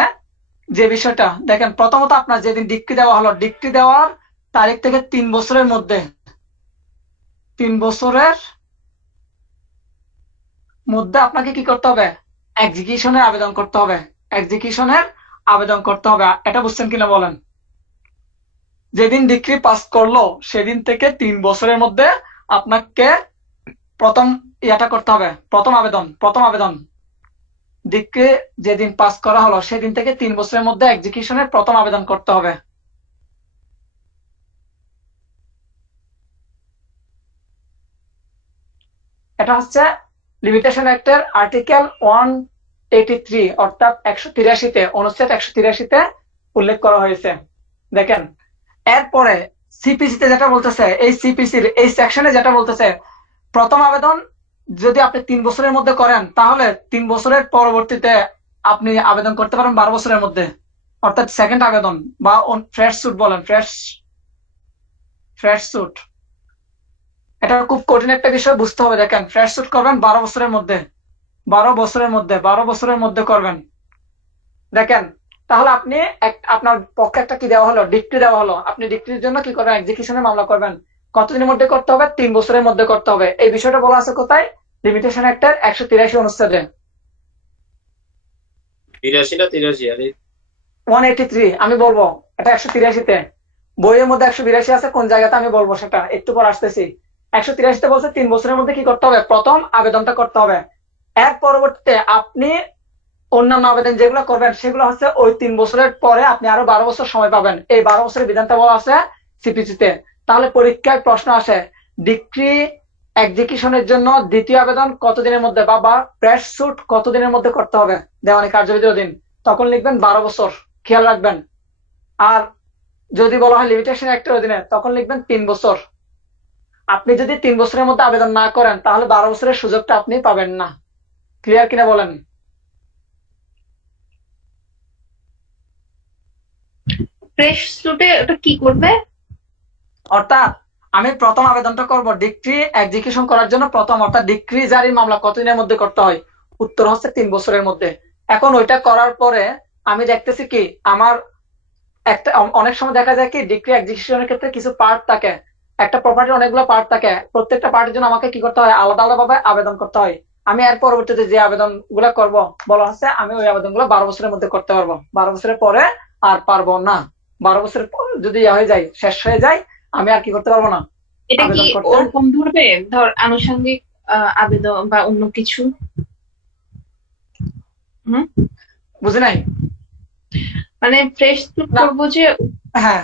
যে বিষয়টা, দেখেন প্রথমত আপনার যেদিন ডিক্রি দেওয়া হলো, ডিক্রি দেওয়ার তারিখ থেকে 3 বছরের মধ্যে, 3 বছরের মধ্যে আপনাকে কি করতে হবে? এক্সিকিউশনের আবেদন করতে হবে, এক্সিকিউশনের আবেদন করতে হবে। এটা বুঝছেন কিনা বলেন? যেদিন ডিক্রি পাস করলো সেদিন থেকে 3 বছরের মধ্যে আপনাকে প্রথম ইয়াটা করতে হবে, প্রথম আবেদন। ডিক্রি যেদিন পাস করা হলো সেদিন থেকে 3 বছরের মধ্যে এক্সিকিউশনের প্রথম আবেদন করতে হবে। এটা হচ্ছে লিমিটেশন অ্যাক্টের আর্টিকেল 183, অর্থাৎ 183-তে, অনুচ্ছেদ 183-তে উল্লেখ করা হয়েছে। দেখেন, এরপরে সিপিসিতে যেটা বলতেছে, এই সিপিসির এই সেকশনে যেটা বলতেছে, প্রথম আবেদন যদি আপনি 3 বছরের মধ্যে করেন, তাহলে 3 বছরের পরবর্তীতে আপনি আবেদন করতে পারেন 12 বছরের মধ্যে, অর্থাৎ সেকেন্ড আবেদন বা ফ্রেশ স্যুট বলেন, ফ্রেশ স্যুট। এটা খুব কঠিন একটা বিষয়, বুঝতে হবে। দেখেন, ফ্রেশ স্যুট করবেন 12 বছরের মধ্যে, 12 বছরের মধ্যে করবেন। দেখেন, তাহলে আপনি আপনার পক্ষে একটা কি দেওয়া হলো? ডিক্রি দেওয়া হলো। আপনি ডিক্রির জন্য কি করবেন? এক্সিকিউশনে মামলা করবেন। কতদিনের মধ্যে করতে হবে? 3 বছরের মধ্যে করতে হবে। এই বিষয়টা বলা আছে কোথায়? লিমিটেশন অ্যাক্টের 183 অনুচ্ছেদে। 83 না 83? আরে 183 আমি বলবো, এটা 183-তে। বইয়ের মধ্যে 182 আছে, কোন জায়গাতে আমি বলবো সেটা একটু পর আসতেছি। 183-তে বলছে 3 বছরের মধ্যে কি করতে হবে? প্রথম আবেদনটা করতে হবে। এর পরবর্তীতে আপনি অন্যান্য আবেদন যেগুলো করবেন সেগুলো হচ্ছে ওই 3 বছরের পরে আপনি আরো 12 বছর সময় পাবেন। এই 12 বছরের বিধানটা বলা আছে সিপিসিতে। তাহলে পরীক্ষায় প্রশ্ন আসে, ডিক্রি এক্সিকিউশনের জন্য দ্বিতীয় আবেদন কতদিনের মধ্যে বা ফ্রেশ স্যুট কতদিনের মধ্যে করতে হবে দেওয়ানি কার্যবিধির অধীন? তখন লিখবেন 12 বছর, খেয়াল রাখবেন। আর যদি বলা হয় লিমিটেশন অ্যাক্টের অধীনে, তখন লিখবেন 3 বছর। আপনি যদি 3 বছরের মধ্যে আবেদন না করেন, তাহলে 12 বছরের সুযোগটা আপনি পাবেন না। ক্লিয়ার কিনা বলেন? ফ্রেশ স্যুটে ওটা কি করবে? অর্থাৎ আমি প্রথম আবেদনটা করব ডিক্রি এক্সিকিউশন করার জন্য, প্রথম, অর্থাৎ ডিক্রি জারির মামলা কতদিনের মধ্যে করতে হয়? উত্তর হচ্ছে 3 বছরের মধ্যে। এখন ওইটা করার পরে আমি দেখতেছি কি আমার একটা অনেক সময় দেখা যায় কি ডিক্রি এক্সিকিউশনের ক্ষেত্রে কিছু পার্ট থাকে, একটা প্রপার্টির অনেকগুলো পার্ট থাকে, প্রত্যেকটা পার্টের জন্য আমাকে কি করতে হয়? আলাদা আলাদা ভাবে আবেদন করতে হয়। আমি এর পরবর্তীতে যে আবেদন গুলা করবো, বলা হচ্ছে আমি ওই আবেদন গুলো 12 বছরের মধ্যে করতে পারবো, 12 বছরের পরে আর পারবো না। 12 বছরের পর যদি হয়ে যায়, শেষ হয়ে যায়, আমি আর কি করতে পারবো না? এটা কি আবেদন করতে। ওরকম ধরবে, ধর আনুষঙ্গিক আবেদন বা অন্য কিছু? হুম, বুঝি নাই। মানে ফ্রেশ স্যুট না। করবো যে, হ্যাঁ,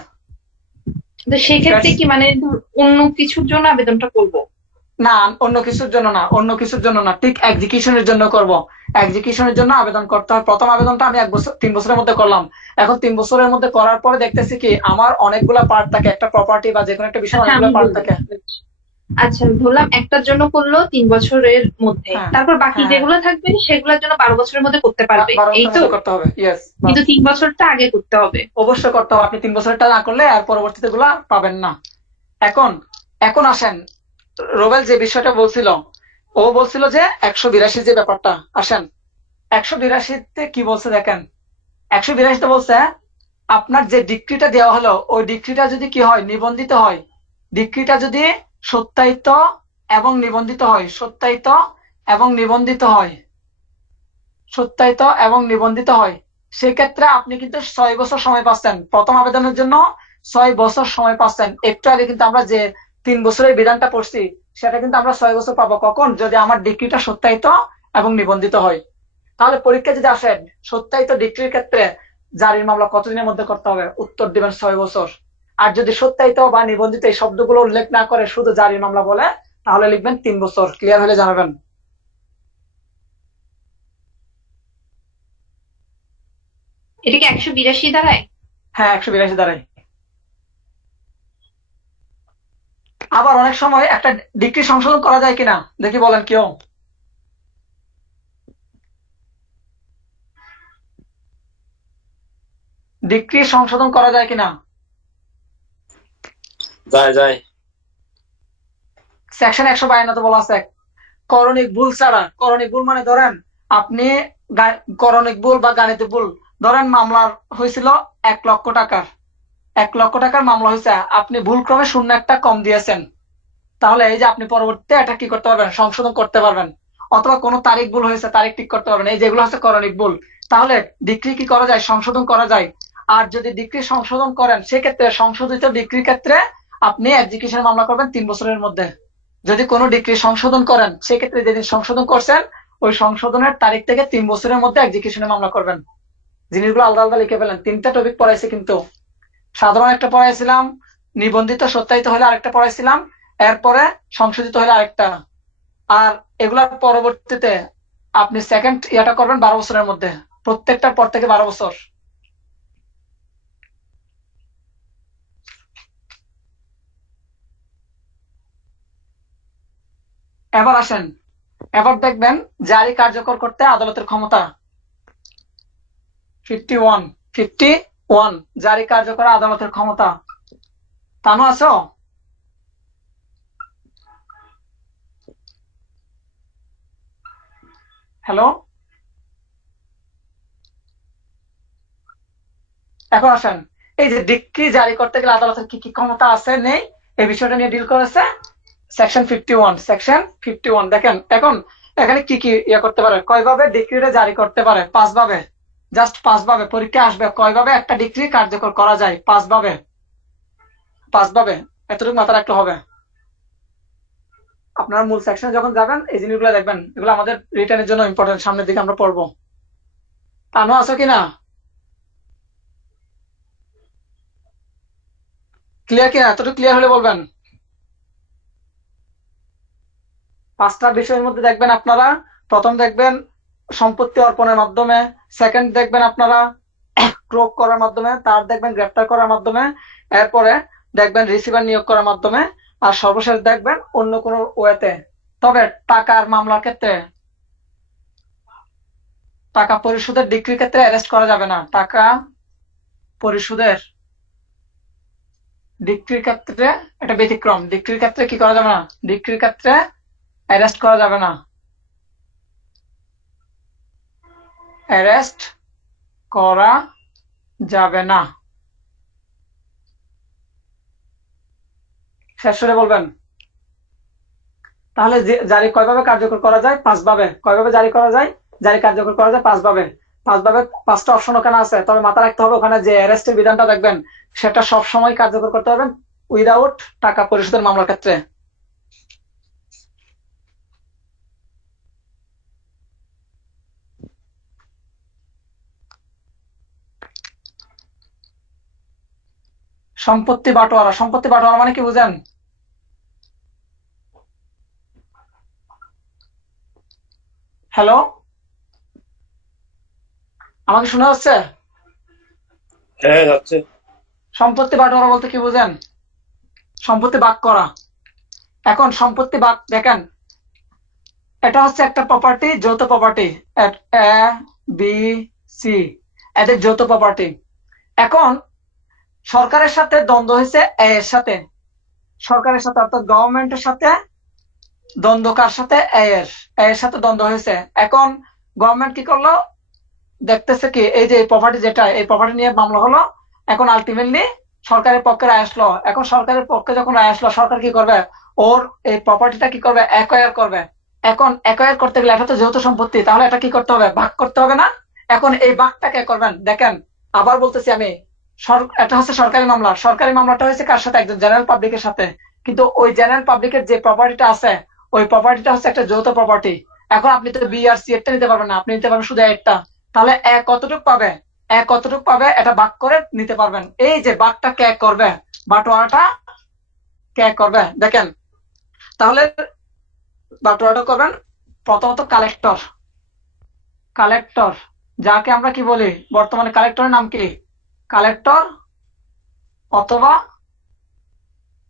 তো সেক্ষেত্রে কি মানে ধর অন্য কিছুর জন্য আবেদনটা করবো? না, অন্য কিছুর জন্য না, অন্য কিছুর জন্য না, ঠিক এক্সিকিউশনের জন্য করব। এক্সিকিউশনের জন্য আবেদন করতে হয়। প্রথম আবেদনটা আমি 1 বছর 3 বছরের মধ্যে করলাম। এখন 3 বছরের মধ্যে করার পরে দেখতেছি কি আমার অনেকগুলা পার্ট থাকে, একটা প্রপার্টি বা যে কোনো একটা বিষয় আচ্ছা অনেকগুলা আমি পার্ট বলি। থাকে। আচ্ছা ধরলাম একটার জন্য করলো 3 বছরের মধ্যে, হ্যাঁ, তারপর বাকি হ্যাঁ, হ্যাঁ, যেগুলো থাকবে সেগুলোর জন্য 12 বছরের মধ্যে করতে পারবে, 12 বছরের এই তো? মধ্যে করতে হবে, ইয়েস, কিন্তু বাস। 3 বছরটা আগে করতে হবে। অবশ্যই করতে হবে, আপনি 3 বছরটা না করলে আর পরবর্তীতে গুলা পাবেন না। এখন এখন আসেন, রোবেল যে বিষয়টা বলছিল, ও বলছিল যে 182 যে ব্যাপারটা, আসেন 182-তে কি বলছে দেখেন। 182-তে বলছে আপনার যে ডিক্রিটা দেওয়া হলো ওই ডিক্রিটা যদি কি হয়, নিবন্ধিত হয়, ডিক্রিটা যদি সত্যায়িত এবং নিবন্ধিত হয়, সত্যায়িত এবং নিবন্ধিত হয়, সত্যায়িত এবং নিবন্ধিত হয়, সেক্ষেত্রে আপনি কিন্তু 6 বছর সময় পাচ্ছেন। প্রথম আবেদনের জন্য 6 বছর সময় পাচ্ছেন। একটু আগে কিন্তু আমরা যে 3 বছরের বিধানটা পড়ছি, সেটা কিন্তু আমরা 6 বছর পাবো কখন, যদি আমার ডিক্রিটা সত্যায়িত এবং নিবন্ধিত হয়। তাহলে পরীক্ষা যদি আসেন সত্যায়িত ডিক্রির ক্ষেত্রে জারির মামলা কতদিনের মধ্যে করতে হবে, উত্তর দিবেন 6 বছর। আর যদি সত্যায়িত বা নিবন্ধিত এই শব্দগুলো উল্লেখ না করে শুধু জারির মামলা বলে, তাহলে লিখবেন 3 বছর। ক্লিয়ার হলে জানাবেন। এটা কি 182 দাঁড়ায়? হ্যাঁ, 182 দ্বারাই। আবার অনেক সময় একটা ডিক্রি সংশোধন করা যায় কিনা দেখি, বলেন কেউ। ডিক্রি সংশোধন করা যায় কিনা? যায় যায়। সেকশন 152 বলা আছে করণিক ভুল ছাড়া। করণিক ভুল মানে ধরেন আপনি করণিক ভুল বা গাণিতিক ভুল, ধরেন মামলার হয়েছিল 1 লক্ষ টাকার, 1 লক্ষ টাকার মামলা হয়েছে, আপনি ভুল ক্রমে 0 একটা কম দিয়েছেন, তাহলে এই যে আপনি পরবর্তীতে এটা কি করতে পারবেন, সংশোধন করতে পারবেন। অথবা কোনো তারিখ ভুল হয়েছে, তারিখ ঠিক করতে পারবেন। এই যেগুলো হচ্ছে করণিক ভুল, তাহলে ডিক্রি কি করা যায়, সংশোধন করা যায়। আর যদি ডিক্রি সংশোধন করেন সেক্ষেত্রে সংশোধিত ডিক্রির ক্ষেত্রে আপনি এক্সিকিউশন মামলা করবেন 3 বছরের মধ্যে। যদি কোনো ডিক্রি সংশোধন করেন সেক্ষেত্রে যেদিন সংশোধন করছেন ওই সংশোধনের তারিখ থেকে 3 বছরের মধ্যে এক্সিকিউশনের মামলা করবেন। জিনিসগুলো আলাদা আলাদা লিখে ফেলেন। 3টা টপিক পড়াইছে কিন্তু, সাধারণ একটা পড়াইছিলাম, নিবন্ধিত সত্যায়িত হলে আরেকটা পড়াইছিলাম, এরপরে সংশোধিত হলে আরেকটা। আর এগুলার পরবর্তীতে আপনি সেকেন্ড ইয়াটা করবেন 12 বছরের মধ্যে, প্রত্যেকটার পর থেকে 12 বছর। এবার আসেন, এবার দেখবেন জারি কার্যকর করতে আদালতের ক্ষমতা। 51, 51 জারি কার্যকর আদালতের ক্ষমতা। তানু আছো? হ্যালো, এখন আসেন, এই যে ডিক্রি জারি করতে গেলে আদালতের কি কি ক্ষমতা আছে নেই, এই বিষয়টা নিয়ে ডিল করেছে সেকশন 51। সেকশন 51 দেখেন, এখন এখানে কি কি ইয়ে করতে পারে, কয়ভাবে ডিক্রিটা জারি করতে পারে, 5 ভাবে। জাস্ট 5 ভাবে পরীক্ষা আসবে, কয়ভাবে একটা ডিক্রি কার্যকর করা যায়, 5 ভাবে। 5 ভাবে, এতটুকু মাথা রাখতে হবে। আপনার মূল সেকশনে যখন যাবেন এই জিনিসগুলো দেখবেন, এগুলো আমাদের রিটার্নের জন্য ইম্পর্টেন্ট, সামনের দিকে আমরা পড়বো। তানু আছো কিনা? ক্লিয়ার কিনা? এতটুকু ক্লিয়ার হলে বলবেন। 5টা বিষয়ের মধ্যে দেখবেন আপনারা, প্রথম দেখবেন সম্পত্তি অর্পণের মাধ্যমে, সেকেন্ড দেখবেন আপনারা ক্রোক করার মাধ্যমে, তার দেখবেন গ্রেপ্তার করার মাধ্যমে, এরপরে দেখবেন রিসিভার নিয়োগ করার মাধ্যমে, আর সর্বশেষ দেখবেন অন্য কোনো ওয়েতে। তবে টাকার মামলার ক্ষেত্রে, টাকা পরিশোধের ডিক্রির ক্ষেত্রে অ্যারেস্ট করা যাবে না। টাকা পরিশোধের ডিক্রির ক্ষেত্রে এটা ব্যতিক্রম, ডিক্রির ক্ষেত্রে কি করা যাবে না, ডিক্রির ক্ষেত্রে অ্যারেস্ট করা যাবে না, অ্যারেস্ট করা যাবে না। শেষ করে বলবেন। তাহলে জারি কয়ভাবে কার্যকর করা যায়, 5 ভাবে। কয়ভাবে জারি করা যায়, জারি কার্যকর করা যায় 5 ভাবে। 5 ভাবে 5টা অপশন ওখানে আছে, তবে মাথা রাখতে হবে ওখানে যে অ্যারেস্টের বিধানটা দেখবেন সেটা সব সময় কার্যকর করতে পারবেন উইদাউট টাকা পরিশোধের মামলার ক্ষেত্রে। সম্পত্তি বাটোয়ারা, সম্পত্তি বাটোয়ারা মানে কি বুঝেন? হ্যালো, আমাকে শোনা যাচ্ছে? হ্যাঁ যাচ্ছে। সম্পত্তি বাটোয়ারা বলতে কি বুঝেন? সম্পত্তি ভাগ করা। এখন সম্পত্তি ভাগ দেখেন, এটা হচ্ছে একটা প্রপার্টি, যৌথ প্রপার্টি, এ বি সি, এদের যৌথ প্রপার্টি। এখন সরকারের সাথে দ্বন্দ্ব হয়েছে এ এর সাথে, সরকারের সাথে অর্থাৎ গভর্নমেন্টের সাথে দ্বন্দ্ব, কার সাথে? এ এর সাথে দ্বন্দ্ব হয়েছে। এখন গভর্নমেন্ট কি করলো, দেখতেছে কি এই যে এই প্রপার্টি, যেটা এই প্রপার্টি নিয়ে মামলা হলো, এখন আলটিমেটলি সরকারের পক্ষে রায় আসলো। এখন সরকারের পক্ষে যখন রায় আসলো, সরকার কি করবে, ওর এই প্রপার্টিটা কি করবে, অ্যাকোয়ার করবে। এখন অ্যাকোয়ার করতে গেলে এটা তো যেহেতু সম্পত্তি, তাহলে এটা কি করতে হবে, ভাগ করতে হবে না? এখন এই ভাগটা কে করবেন দেখেন, আবার বলতেছি আমি, এটা হচ্ছে সরকারি মামলা। সরকারি মামলাটা হয়েছে কার সাথে? একজন জেনারেল পাবলিকের সাথে। কিন্তু ওই জেনারেল পাবলিকের যে প্রপার্টিটা আছে, ওই প্রপার্টিটা হচ্ছে একটা যৌথ প্রপার্টি। এখন আপনি তো বি আর সি এরটা নিতে পারবেন না, আপনি নিতে পারবেন শুধু একটা। তাহলে এক কতটুক পাবে, এক কতটুক পাবে, এটা ভাগ করে নিতে পারবেন। এই যে ভাগটা কে করবে, বাটোয়ারাটা কে করবে দেখেন। তাহলে বাটোয়ারাটা করবেন প্রথমত কালেক্টর। কালেক্টর, যাকে আমরা কি বলি বর্তমানে, কালেক্টরের নাম কি? কালেক্টর অথবা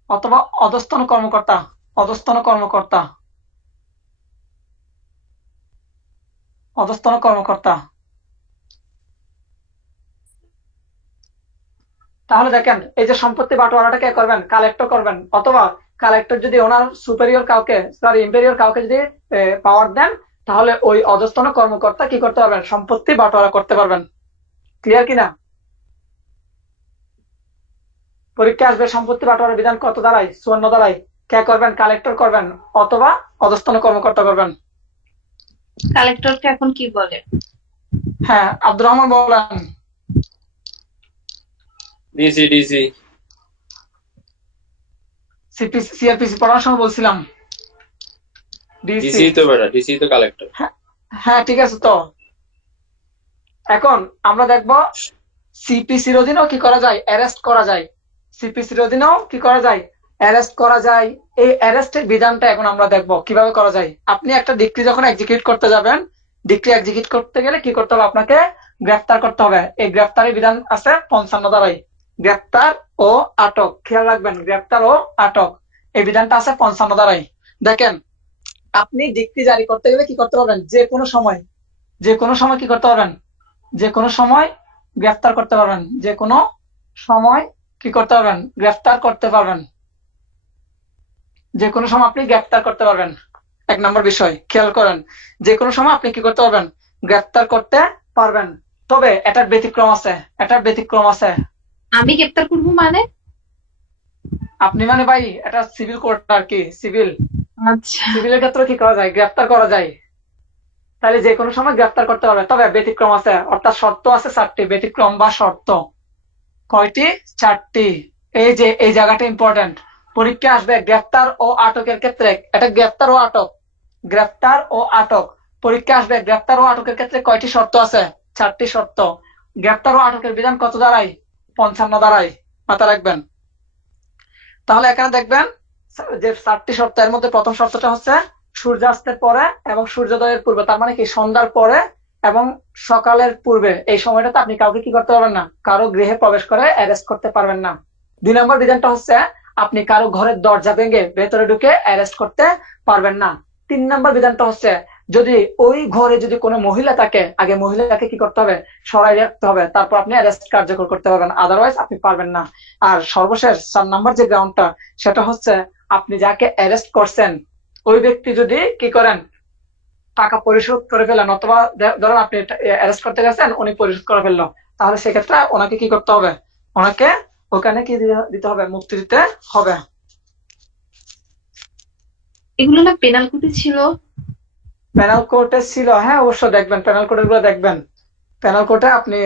অথবা অধস্তন কর্মকর্তা। অধস্তন কর্মকর্তা, অধস্তন কর্মকর্তা। তাহলে দেখেন, এই যে সম্পত্তি বাটোয়ারাটা কে করবেন, কালেক্টর করবেন। অথবা কালেক্টর যদি ওনার সুপেরিয়র কাউকে, সরি ইম্পেরিয়র কাউকে যদি পাওয়ার দেন, তাহলে ওই অধস্তন কর্মকর্তা কি করতে পারবেন, সম্পত্তি বাটোয়ারা করতে পারবেন। ক্লিয়ার কিনা? পরীক্ষা আসবে, সম্পত্তি বাটোয়ারার বিধান কত দাঁড়ায়, 54 দাঁড়ায়। কে করবেন, কালেক্টর করবেন অথবা অধস্তন কর্মকর্তা করবেন। কালেক্টরকে এখন কি বলে? হ্যাঁ, আব্দুর রহমান বলেন। DC DC. সিআরপিসি পড়ার সময় বলছিলাম ডিসি। ডিসি তো বেটা, ডিসি তো কালেক্টর। হ্যাঁ ঠিক আছে। তো এখন আমরা দেখব সিপিসির অধীনেও কি করা যায়, অ্যারেস্ট করা যায়। সিপিসির অধীনেও কি করা যায়, অ্যারেস্ট করা যায়। এই অ্যারেস্টের বিধানটা এখন আমরা দেখব কিভাবে করা যায়। আপনি একটা ডিক্রি যখন এক্সিকিউট করতে যাবেন, ডিক্রি এক্সিকিউট করতে গেলে কি করতে হবে, আপনাকে গ্রেফতার করতে হবে। এই গ্রেফতারের বিধান আছে 55 ধারায়। গ্রেফতার ও আটক, খেয়াল রাখবেন, গ্রেফতার ও আটক এই বিধানটা আছে 55 ধারায়। দেখেন, আপনি ডিক্রি জারি করতে গেলে কি করতে পারবেন, যে কোনো সময়, যে কোনো সময় কি করতে পারবেন, যে কোনো সময় গ্রেফতার করতে পারবেন। যে কোনো সময় কি করতে পারবেন, গ্রেফতার করতে পারবেন। যে কোনো সময় আপনি গ্রেফতার করতে পারবেন। এক নম্বর বিষয় খেয়াল করেন, যে কোনো সময় আপনি কি করতে পারবেন, গ্রেফতার করতে পারবেন। তবে এটার ব্যতিক্রম আছে, এটার ব্যতিক্রম আছে। আমি গ্রেপ্তার করবো মানে? আপনি মানে ভাই, এটা সিভিল কোর্ট আর কি, সিভিল। আচ্ছা, সিভিলের ক্ষেত্রে কি করা যায়, গ্রেফতার করা যায়। তাহলে যে কোনো সময় গ্রেফতার করতে পারবে, তবে ব্যতিক্রম আছে, অর্থাৎ শর্ত আছে 4টি, ব্যতিক্রম বা শর্ত। কয়টি? 4টি। এই যে এই জায়গাটা ইম্পর্টেন্ট, পরীক্ষা আসবে। গ্রেফতার ও আটকের ক্ষেত্রে, এটা গ্রেফতার ও আটক, গ্রেফতার ও আটক পরীক্ষা আসবে। গ্রেফতার ও আটকের ক্ষেত্রে কয়টি শর্ত আছে? 4টি শর্ত। গ্রেফতার ও আটকের বিধান কত দাঁড়ায়? 55 দাঁড়ায়, মাথা রাখবেন। তাহলে এখানে দেখবেন যে 4টি শর্ত, এর মধ্যে প্রথম শর্তটা হচ্ছে সূর্যাস্তের পরে এবং সূর্যোদয়ের পূর্বে, তার মানে কি সন্ধ্যার পরে এবং সকালের পূর্বে। এই সময়টাতে আপনি কাউকে কি করতে পারবেন না, কারো গৃহে প্রবেশ করে অ্যারেস্ট করতে পারবেন না। 2 নম্বর বিধানটা হচ্ছে আপনি কারো ঘরের দরজা ভেঙে ভেতরে ঢুকে অ্যারেস্ট করতে পারবেন না। 3 নম্বর বিধানটা হচ্ছে যদি ওই ঘরে যদি কোনো মহিলা থাকে, আগে মহিলাকে কি করতে হবে, সরাই রাখতে হবে, তারপর আপনি অ্যারেস্ট কার্যকর করতে পারবেন, আদারওয়াইজ আপনি পারবেন না। আর সর্বশেষ 4 নম্বর যে গ্রাউন্ডটা, সেটা হচ্ছে আপনি যাকে অ্যারেস্ট করছেন ওই ব্যক্তি যদি কি করেন, টাকা পরিশোধ করে ফেলেন, অথবা ধরেন আপনি অ্যারেস্ট করতে গেছেন, উনি পরিশোধ করে ফেললো, তাহলে সেক্ষেত্রে ওনাকে কি করতে হবে, ওনাকে ওখানে কি দিতে হবে, মুক্তি দিতে হবে। এগুলো না পেনাল কোডে ছিল? প্যানেল কোর্টে ছিল, হ্যাঁ অবশ্যই দেখবেন, প্যানেল কোর্টের গুলো দেখবেন। প্যানেল কোর্টে আপনি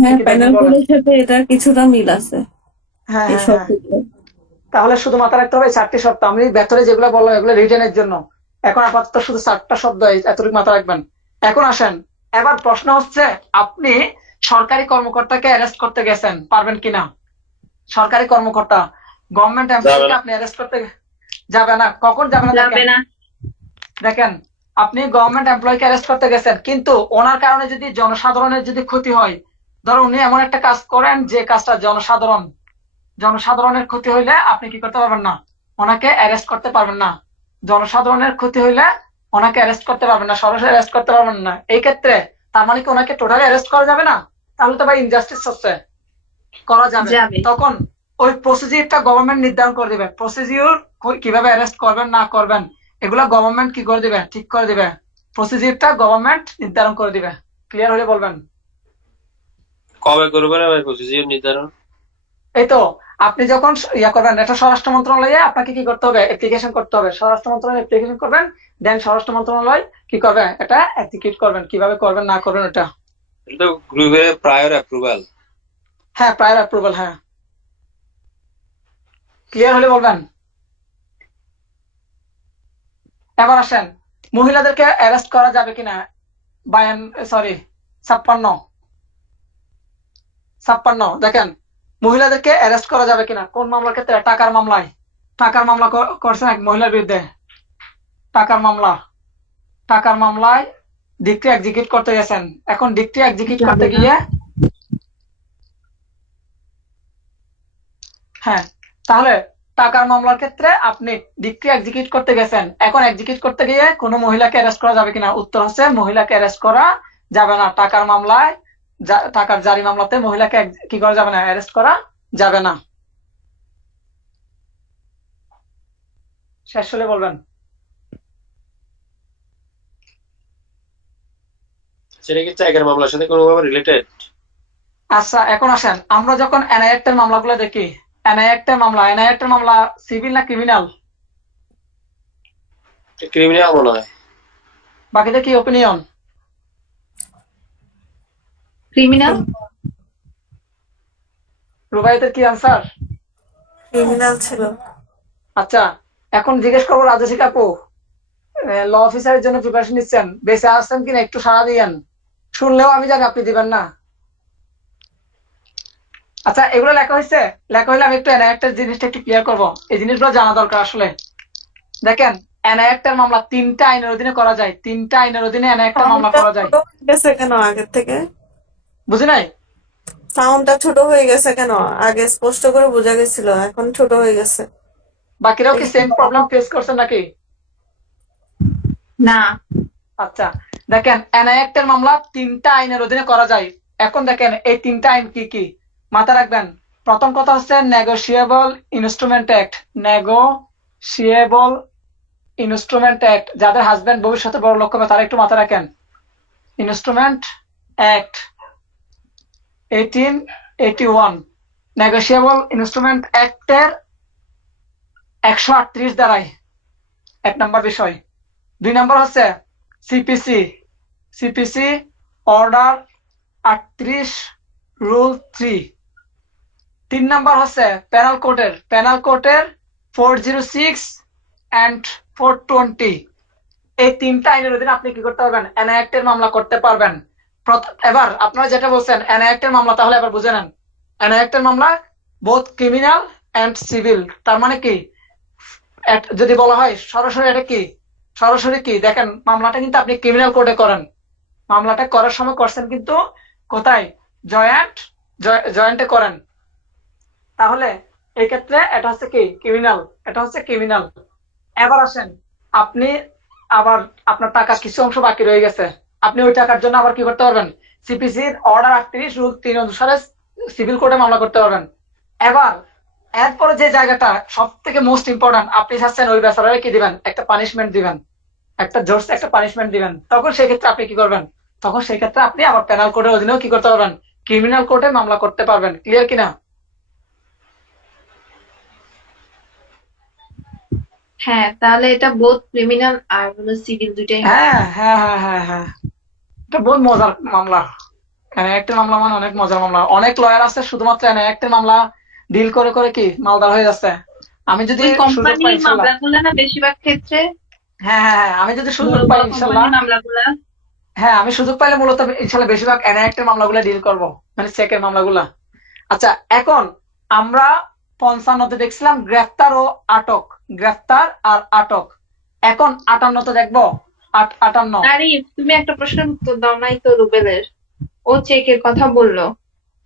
হ্যাঁ, কি দেখবেন প্যানেল বলেন? কোডের সাথে এটার কিছুটা মিল আছে হ্যাঁ এই হ্যাঁ হ্যাঁ। শব্দগুলো। তাহলে শুধু মাথা রাখতে হবে 4টি শব্দ। আমি ভেতরে যেগুলো বললাম এগুলো রিটেনের জন্য, এখন আপাতত শুধু 4টা শব্দ, এতটুকু মাথা রাখবেন। এখন আসেন, এবার প্রশ্ন হচ্ছে আপনি সরকারি কর্মকর্তাকে অ্যারেস্ট করতে গেছেন, পারবেন কিনা? সরকারি কর্মকর্তা, গভর্নমেন্ট যাবে এমপ্লয়িকে না। আপনি অ্যারেস্ট করতে যাবে না। কখন যাবে না যাবে দেখেন, না। দেখেন আপনি গভর্নমেন্ট এমপ্লয়কে অ্যারেস্ট করতে গেছেন, কিন্তু ওনার কারণে যদি জনসাধারণের যদি ক্ষতি হয়, ধরো উনি এমন একটা কাজ করেন যে কাজটা জনসাধারণের ক্ষতি হইলে আপনি কি করতে পারবেন না, ওনাকে অ্যারেস্ট করতে পারবেন না। জনসাধারণের ক্ষতি হইলে ওনাকে অ্যারেস্ট করতে পারবেন না, সরাসরি অ্যারেস্ট করতে পারবেন না। এই ক্ষেত্রে তার মানে কি ওনাকে টোটালি অ্যারেস্ট করা যাবে না? তাহলে তো ভাই ইনজাস্টিস হচ্ছে, করা যাবে। যাবে। তখন ওই প্রসিডিউরটা গভর্নমেন্ট নির্ধারণ করে দিবে, প্রসিডিউর কিভাবে অ্যারেস্ট করবেন না করবেন এগুলা গভর্নমেন্ট কি করে দিবে, ঠিক করে দিবে। প্রসিডিউরটা গভর্নমেন্ট নির্ধারণ করে দিবে। ক্লিয়ার হলে বলবেন। কবে করবে না ভাই প্রসিডিউর নির্ধারণ? এই তো আপনি যখন ইয়া করবেন, এটা স্বরাষ্ট্র মন্ত্রণালয়ে আপনাকে কি করতে হবে, অ্যাপ্লিকেশন করতে হবে। স্বরাষ্ট্র মন্ত্রণালয়ে অ্যাপ্লিকেশন করবেন, দেন স্বরাষ্ট্র মন্ত্রণালয় কি করবে, এটা এক্সিকিউট করবেন। কিভাবে করবেন না করবেন এটা, এটা তো গ্রুপের প্রায়র অ্যাপ্রুভাল। হ্যাঁ প্রায়র অ্যাপ্রুভাল, হ্যাঁ। ক্লিয়ার হলে বলবেন। এবার আসেন, মহিলাদেরকে অ্যারেস্ট করা যাবে কিনা। 56 দেখেন, মহিলাদেরকে অ্যারেস্ট করা যাবে কিনা কোন মামলার ক্ষেত্রে? টাকার মামলায়। টাকার মামলা করছেন এক মহিলার বিরুদ্ধে, টাকার মামলায় ডিক্রি এক্সিকিউট করতে গেছেন। এখন ডিক্রি এক্সিকিউট যাবে করতে না। গিয়ে, হ্যাঁ, তাহলে টাকার মামলার ক্ষেত্রে আপনি ডিক্রি এক্সিকিউট করতে গেছেন, এখন এক্সিকিউট করতে গিয়ে কোনো মহিলাকে অ্যারেস্ট করা যাবে কিনা? উত্তর হচ্ছে মহিলাকে অ্যারেস্ট করা যাবে না। টাকার মামলায়, টাকার জারি মামলাতে মহিলাকে কি করা যাবে না, অ্যারেস্ট করা যাবে না। শেষ হলে বলবেন। সেটা কি চেকের মামলার সাথে কোনোভাবে রিলেটেড? আচ্ছা এখন আসেন, আমরা যখন এনআই অ্যাক্টের মামলাগুলো দেখি, এনআই অ্যাক্টের মামলা সিভিল না ক্রিমিনাল? ক্রিমিনাল মনে হয়। বাকিদের কি ওপিনিয়ন? ক্রিমিনাল। রুবাইতের কি আনসার? ক্রিমিনাল ছিল। আচ্ছা, এখন জিজ্ঞেস করবো রাজস্বী আপু, ল অফিসারের জন্য প্রিপারেশন নিচ্ছেন, বেঁচে আসছেন কিনা একটু সাড়া দিয়েন। শুনলেও আমি জানি আপনি দিবেন না। আচ্ছা এগুলো লেখা হইলে আমি একটু এনআই অ্যাক্টের জিনিসটা একটু ক্লিয়ার করবো। এই জিনিসগুলো জানা দরকার আসলে। দেখেন, এনআই অ্যাক্টের মামলা 3টা আইনের অধীনে করা যায়, 3টা আইনের অধীনে এনআই অ্যাক্টের মামলা সাউন্ডটা করা যায়। ছোট হয়ে গেছে কেন আগের থেকে? বুঝি নাই। সাউন্ডটা ছোট হয়ে গেছে কেন? আগে স্পষ্ট করে বোঝা গেছিল, এখন ছোট হয়ে গেছে। বাকিরাও কি এটা সেম প্রবলেম ফেস করছেন নাকি? না। আচ্ছা দেখেন, এনআই অ্যাক্টের মামলা 3টা আইনের অধীনে করা যায়। এখন দেখেন এই 3টা আইন কি কি মাথায় রাখবেন। প্রথম কথা হচ্ছে negotiable instrument act. Negotiable instrument act, যাদের হাজবেন্ড ভবিষ্যতে বড় লোক হবে তারা একটু মাথায় রাখেন। ইনস্ট্রুমেন্ট অ্যাক্ট 1881, নেগোশিয়েবল ইনস্ট্রুমেন্ট অ্যাক্টের 138 ধারায়, 1 নম্বর বিষয়। 2 নম্বর হচ্ছে সিপিসি অর্ডার 38 রুল 3। 3 নম্বর হচ্ছে পেনাল কোডের 406 and 420। এই 3টা আইনের অধীনে আপনি কি করতে পারবেন, এনআই অ্যাক্টের মামলা করতে পারবেন। এবার আপনারা যেটা বলছেন এনআই অ্যাক্টের মামলা, তাহলে এবার বুঝে নেন। এনআই অ্যাক্টের মামলা বোথ ক্রিমিনাল এন্ড সিভিল। তার মানে কি, যদি বলা হয় সরাসরি, এটা কি সরাসরি কি, দেখেন মামলাটা কিন্তু আপনি ক্রিমিনাল কোর্টে করেন। মামলাটা করার সময় করছেন কিন্তু কোথায়, জয়েন্টে করেন। তাহলে এই ক্ষেত্রে এটা হচ্ছে কি ক্রিমিনাল। এবার আসেন, আপনি আবার আপনার টাকা কিছু অংশ বাকি রয়ে গেছে, আপনি ওই টাকার জন্য আবার কি করতে পারবেন, সিপিসির অর্ডার 38 রুল 3 অনুসারে সিভিল কোর্টে মামলা করতে পারবেন। এবার এরপরে যে জায়গাটা সব থেকে মোস্ট ইম্পর্টেন্ট, আপনি চাচ্ছেন ওই বেচারারে কি দিবেন, একটা পানিশমেন্ট দিবেন, একটা জোরসে একটা পানিশমেন্ট দিবেন। তখন সেক্ষেত্রে আপনি কি করবেন, তখন সেক্ষেত্রে আপনি আবার পেনাল কোর্টের অধীনেও কি করতে পারবেন, ক্রিমিনাল কোর্টে মামলা করতে পারবেন। ক্লিয়ার কিনা? হ্যাঁ, তাহলে এটা বোথ ক্রিমিনাল আর হলো সিভিল দুইটাই হবে। হ্যাঁ, এটা বহুত মজার মামলা। এনআই অ্যাক্টের মামলা মানে অনেক মজার মামলা। অনেক লয়ার আছে শুধুমাত্র এনআই অ্যাক্টের মামলা ডিল করে করে কি মালদার হয়ে যাচ্ছে। আমি যদি ওই সুযোগ পাই কোম্পানির ইনশাল্লাহ, মামলাগুলো না বেশিরভাগ ক্ষেত্রে, হ্যাঁ, আমি যদি সুযোগ বড় পাই বড় ইনশাল্লাহ, কোম্পানির মামলাগুলা। হ্যাঁ আমি সুযোগ পাইলে মূলত ইনশাল্লাহ বেশিরভাগ এনআই অ্যাক্টের মামলাগুলো ডিল করব, মানে চেকের মামলাগুলা। আচ্ছা এখন আমরা 55তে দেখছিলাম গ্রেফতার আর আটক। এখন 58তে দেখবো 58। আরে তুমি একটা প্রশ্নের উত্তর দাও নাই তো রুবেলের। ও চেকের কথা বললো,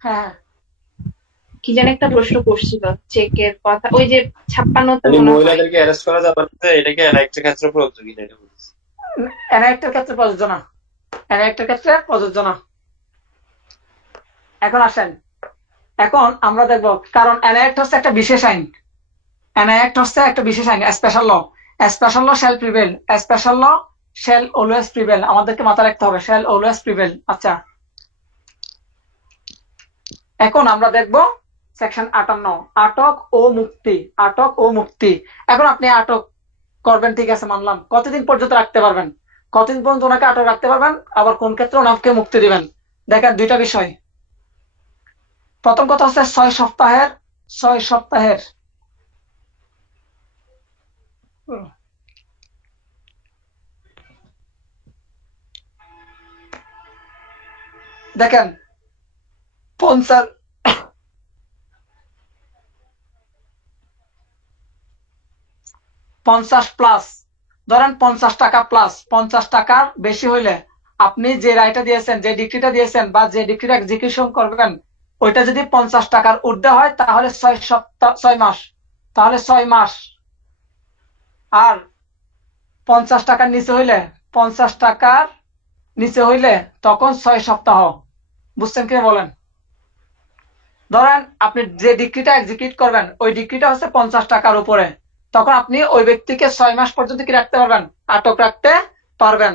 হ্যাঁ হ্যাঁ। কি যেন একটা প্রশ্ন করছিল চেকের কথা, ওই যে 56তে মানে মনে হয়। মহিলাদেরকে অ্যারেস্ট করা যাবে না, এটা কি এনআইটির ক্ষেত্রে প্রযোজ্য কিনা এটা বলছি। এনআইএক্টের ক্ষেত্রে প্রযোজ্য না, এনআইএক্টের ক্ষেত্রে প্রযোজ্য না। এখন আসেন, এখন আমরা দেখবো, কারণ এনআইএক্ট হচ্ছে একটা বিশেষ আইন, এনআইএক্ট হচ্ছে একটা বিশেষ আইন, special law. Special law shall prevail, special law shall always prevail, আমাদেরকে মাথায় রাখতে হবে শ্যাল অলওয়েজ প্রিভেল। আচ্ছা, এখন আমরা দেখব সেকশন 58, আটক ও মুক্তি। আটক ও মুক্তি। এখন আপনি আটক করবেন, ঠিক আছে মানলাম, কতদিন পর্যন্ত রাখতে পারবেন, কতদিন পর্যন্ত ওনাকে আটক রাখতে পারবেন, আবার কোন ক্ষেত্রে ওনাকে মুক্তি দিবেন। দেখেন দুইটা বিষয়। প্রথম কথা হচ্ছে 6 সপ্তাহের, 6 সপ্তাহের। দেখেন 50, 50+, ধরেন 50 টাকা প্লাস, 50 টাকার বেশি হইলে আপনি যে রায়টা দিয়েছেন, যে ডিক্রিটা দিয়েছেন বা যে ডিক্রিটা এক্সিকিউশন করবেন, ওইটা যদি 50 টাকার ঊর্ধ্বে হয় তাহলে 6 সপ্তাহ, 6 মাস, তাহলে 6 মাস। আর 50 টাকার নিচে হইলে, 50 টাকার নিচে হইলে তখন 6 সপ্তাহ। বুঝছেন কি বলেন? ধরেন আপনি যে ডিক্রিটা এক্সিকিউট করবেন ওই ডিক্রিটা হচ্ছে 50 টাকার উপরে, তখন আপনি ওই ব্যক্তিকে 6 মাস পর্যন্ত কি রাখতে পারবেন, আটক রাখতে পারবেন।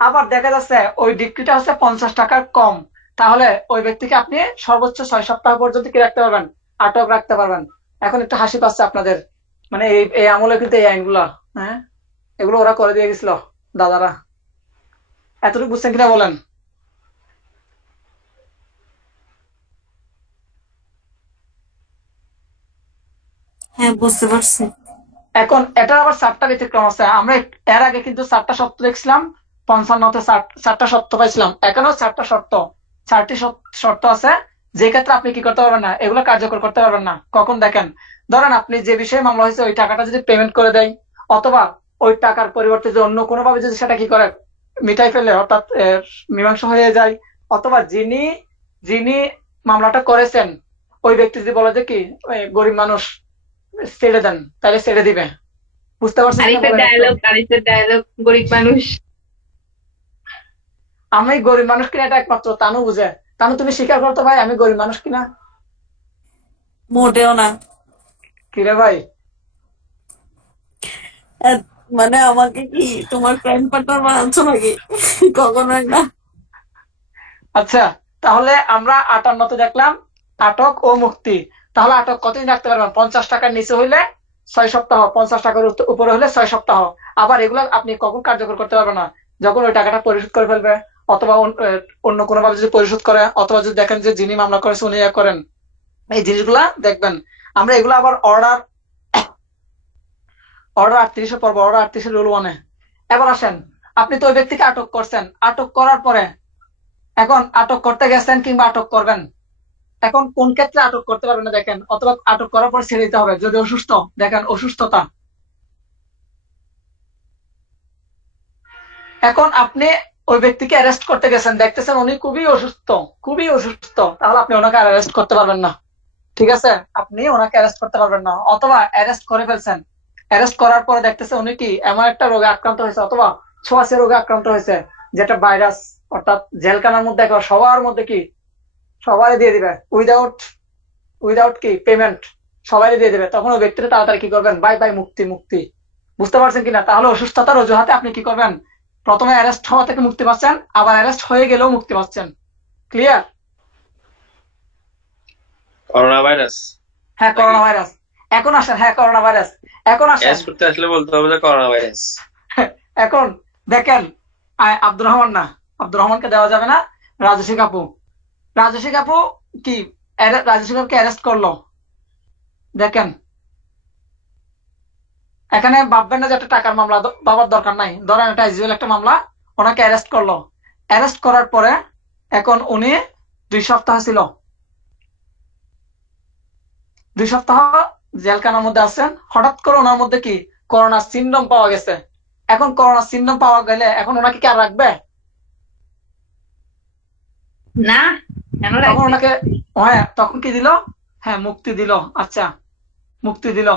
আবার দেখা যাচ্ছে ওই ডিক্রিটা হচ্ছে 50 টাকার কম, তাহলে ওই ব্যক্তিকে আপনি সর্বোচ্চ 6 সপ্তাহ পর্যন্ত কি রাখতে পারবেন, আটক রাখতে পারবেন। এখন একটু হাসি পাচ্ছে আপনাদের, মানে এই এই আমলে কিন্তু এই আইনগুলা, হ্যাঁ, এগুলো ওরা করে দিয়ে গেছিল দাদারা। এতটুকু বুঝছেন কিনা বলেন? হ্যাঁ, বুঝতে পারছি। এখন এটার আবার 4টা ব্যতিক্রম আছে। আমরা এর আগে কিন্তু 4টা শর্ত দেখছিলাম, 55-তে 4টা শর্ত পাইছিলাম, এখানেও 4টা শর্ত, 4টি শর্ত আছে যে ক্ষেত্রে আপনি কি করতে পারবেন না, এগুলো কার্যকর করতে পারবেন না। কখন দেখেন, ধরেন আপনি যে বিষয়ে মামলা হয়েছে ওই টাকাটা যদি পেমেন্ট করে দেয়, অথবা ওই টাকার পরিবর্তে যে অন্য কোনো ভাবে যদি সেটা কি করে মিটাই ফেলে, অর্থাৎ মীমাংসা হয়ে যায়, অথবা যিনি যিনি মামলাটা করেছেন ওই ব্যক্তি যদি বলে যে কি ওই গরিব মানুষ ছেড়ে দেন, তাহলে ছেড়ে দিবে। বুঝতে পারছেন কিনা আরিফের বলেন একটু। ডায়লগ, আরিফের ডায়লগ, গরিব মানুষ। আমি গরিব মানুষ কিনা এটা একমাত্র তানু বুঝে। তানু তুমি স্বীকার করতো ভাই আমি গরিব মানুষ কিনা? মোটেও না। কিরে ভাই? মানে আমাকে কি তোমার ক্রাইম পার্টনার বানাচ্ছ নাকি? কখনোই না। আচ্ছা, তাহলে আমরা 58-তে দেখলাম আটক ও মুক্তি। তাহলে আটক কতদিন রাখতে পারবেন? 50 টাকার নিচে হইলে 6 সপ্তাহ, 50 টাকার উপরে হলে 6 সপ্তাহ। আবার এগুলো আপনি কখন কার্যকর করতে পারবেন না, যখন ওই টাকাটা পরিশোধ করে ফেলবে, অথবা অন্য কোনো ভাবে যদি পরিশোধ করে, অথবা যদি দেখেন যে যিনি মামলা করেছে উনি করেন, এই জিনিসগুলা দেখবেন। আমরা এগুলো আবার অর্ডার অর্ডার 38-এ পড়বো, অর্ডার 38-এর রুল 1-এ। এবার আসেন, আপনি তো ওই ব্যক্তিকে আটক করছেন, আটক করার পরে এখন আটক করতে গেছেন কিংবা আটক করবেন, এখন কোন ক্ষেত্রে আটক করতে পারবেন না দেখেন, অথবা আটক করার পর ছেড়ে দিতে হবে যদি অসুস্থ। দেখেন অসুস্থতা, এখন আপনি ওই ব্যক্তিকে অ্যারেস্ট করতে গেছেন, দেখতেছেন উনি খুবই অসুস্থ, খুবই অসুস্থ, তাহলে আপনি ওনাকে অ্যারেস্ট করতে পারবেন না। ঠিক আছে, আপনি ওনাকে অ্যারেস্ট করতে পারবেন না। অথবা অ্যারেস্ট করে ফেলছেন, অ্যারেস্ট করার পরে দেখতেছে উনি কি এমন একটা রোগে আক্রান্ত হয়েছে, অথবা ছোঁয়াচে রোগে আক্রান্ত হয়েছে, যেটা ভাইরাস, অর্থাৎ জেলখানার মধ্যে একবার সবার মধ্যে কি সবাই দিয়ে দিবে, উইদাউট উইদাউট কি পেমেন্ট সবাই দিয়ে দিবে, তখন ওই ব্যক্তিটা তাড়াতাড়ি কি করবেন, বাই বাই মুক্তি মুক্তি। বুঝতে পারছেন কিনা? তাহলে অসুস্থতার অজুহাতে আপনি কি করবেন, প্রথমে অ্যারেস্ট হওয়া থেকে মুক্তি পাচ্ছেন, আবার অ্যারেস্ট হয়ে গেলেও মুক্তি পাচ্ছেন। ক্লিয়ার? করোনা ভাইরাস হ্যাঁ, নাকি? Corona virus. এখন আসেন, হ্যাঁ করোনা ভাইরাস। এখন আসেন, অ্যারেস্ট করতে আসলে বলতে হবে যে করোনা ভাইরাস। এখন দেখেন, আব্দুর রহমান না, আব্দুর রহমানকে দেওয়া যাবে না, রাজস্বী কাপু। রাজস্বী কাপু কি রাজস্বী কাপুকে অ্যারেস্ট করলো। দেখেন এখানে ভাববেন না যে একটা টাকার মামলা বাবার দরকার নাই, ধরেন এটা ইউজুয়াল একটা মামলা, ওনাকে অ্যারেস্ট করলো। অ্যারেস্ট করার পরে এখন উনি 2 সপ্তাহ ছিল, 2 সপ্তাহ জেলখানার মধ্যে আছেন। হঠাৎ করে ওনার মধ্যে কি করোনা সিনড্রোম পাওয়া গেছে। এখন করোনা চিহ্ন পাওয়া গেলে এখন ওনাকে কি আর রাখবে? না, কেন তখন রাখবে? ওনাকে, হ্যাঁ তখন কি দিল? হ্যাঁ মুক্তি দিল। আচ্ছা, মুক্তি দিল।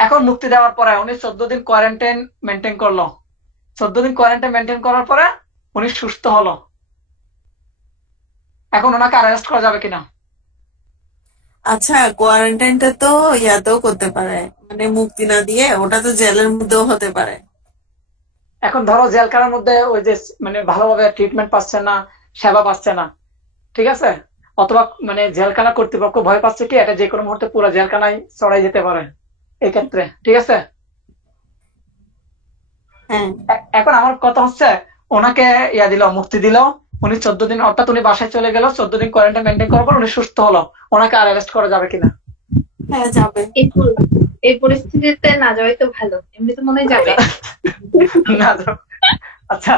এখন মুক্তি দেওয়ার পরে উনি 14 দিন কোয়ারেন্টাইন মেনটেন করলো। 14 দিন কোয়ারেন্টাইন মেনটেন করার পরে উনি সুস্থ হলো। এখন ওনাকে অ্যারেস্ট করা যাবে কিনা? আচ্ছা, কোয়ারেন্টাইনটা তো ইয়াতেও করতে পারে, মানে মুক্তি না দিয়ে ওটা তো জেলের মধ্যেও হতে পারে। এখন ধরো জেলখানার মধ্যে ওই যে মানে ভালোভাবে ট্রিটমেন্ট পাচ্ছে না, সেবা পাচ্ছে না, ঠিক আছে, অথবা মানে জেলখানা কর্তৃপক্ষ ভয় পাচ্ছে কি এটা যে কোনো মুহূর্তে পুরো জেলখানায় চড়াই যেতে পারে এই ক্ষেত্রে, ঠিক আছে। হ্যাঁ, এখন আমার কথা হচ্ছে ওনাকে ইয়া দিল, মুক্তি দিল। উনি 14 দিন, অর্থাৎ উনি বাসায় চলে গেল, 14 দিন কোয়ারেন্টাইন মেনটেন করার পর উনি সুস্থ হলো। ওনাকে আর অ্যারেস্ট করা যাবে কিনা? হ্যাঁ যাবে। এই পরিস্থিতিতে না যাওয়াই তো ভালো, এমনি তো মনে হয় যাবে। না যাবে। আচ্ছা,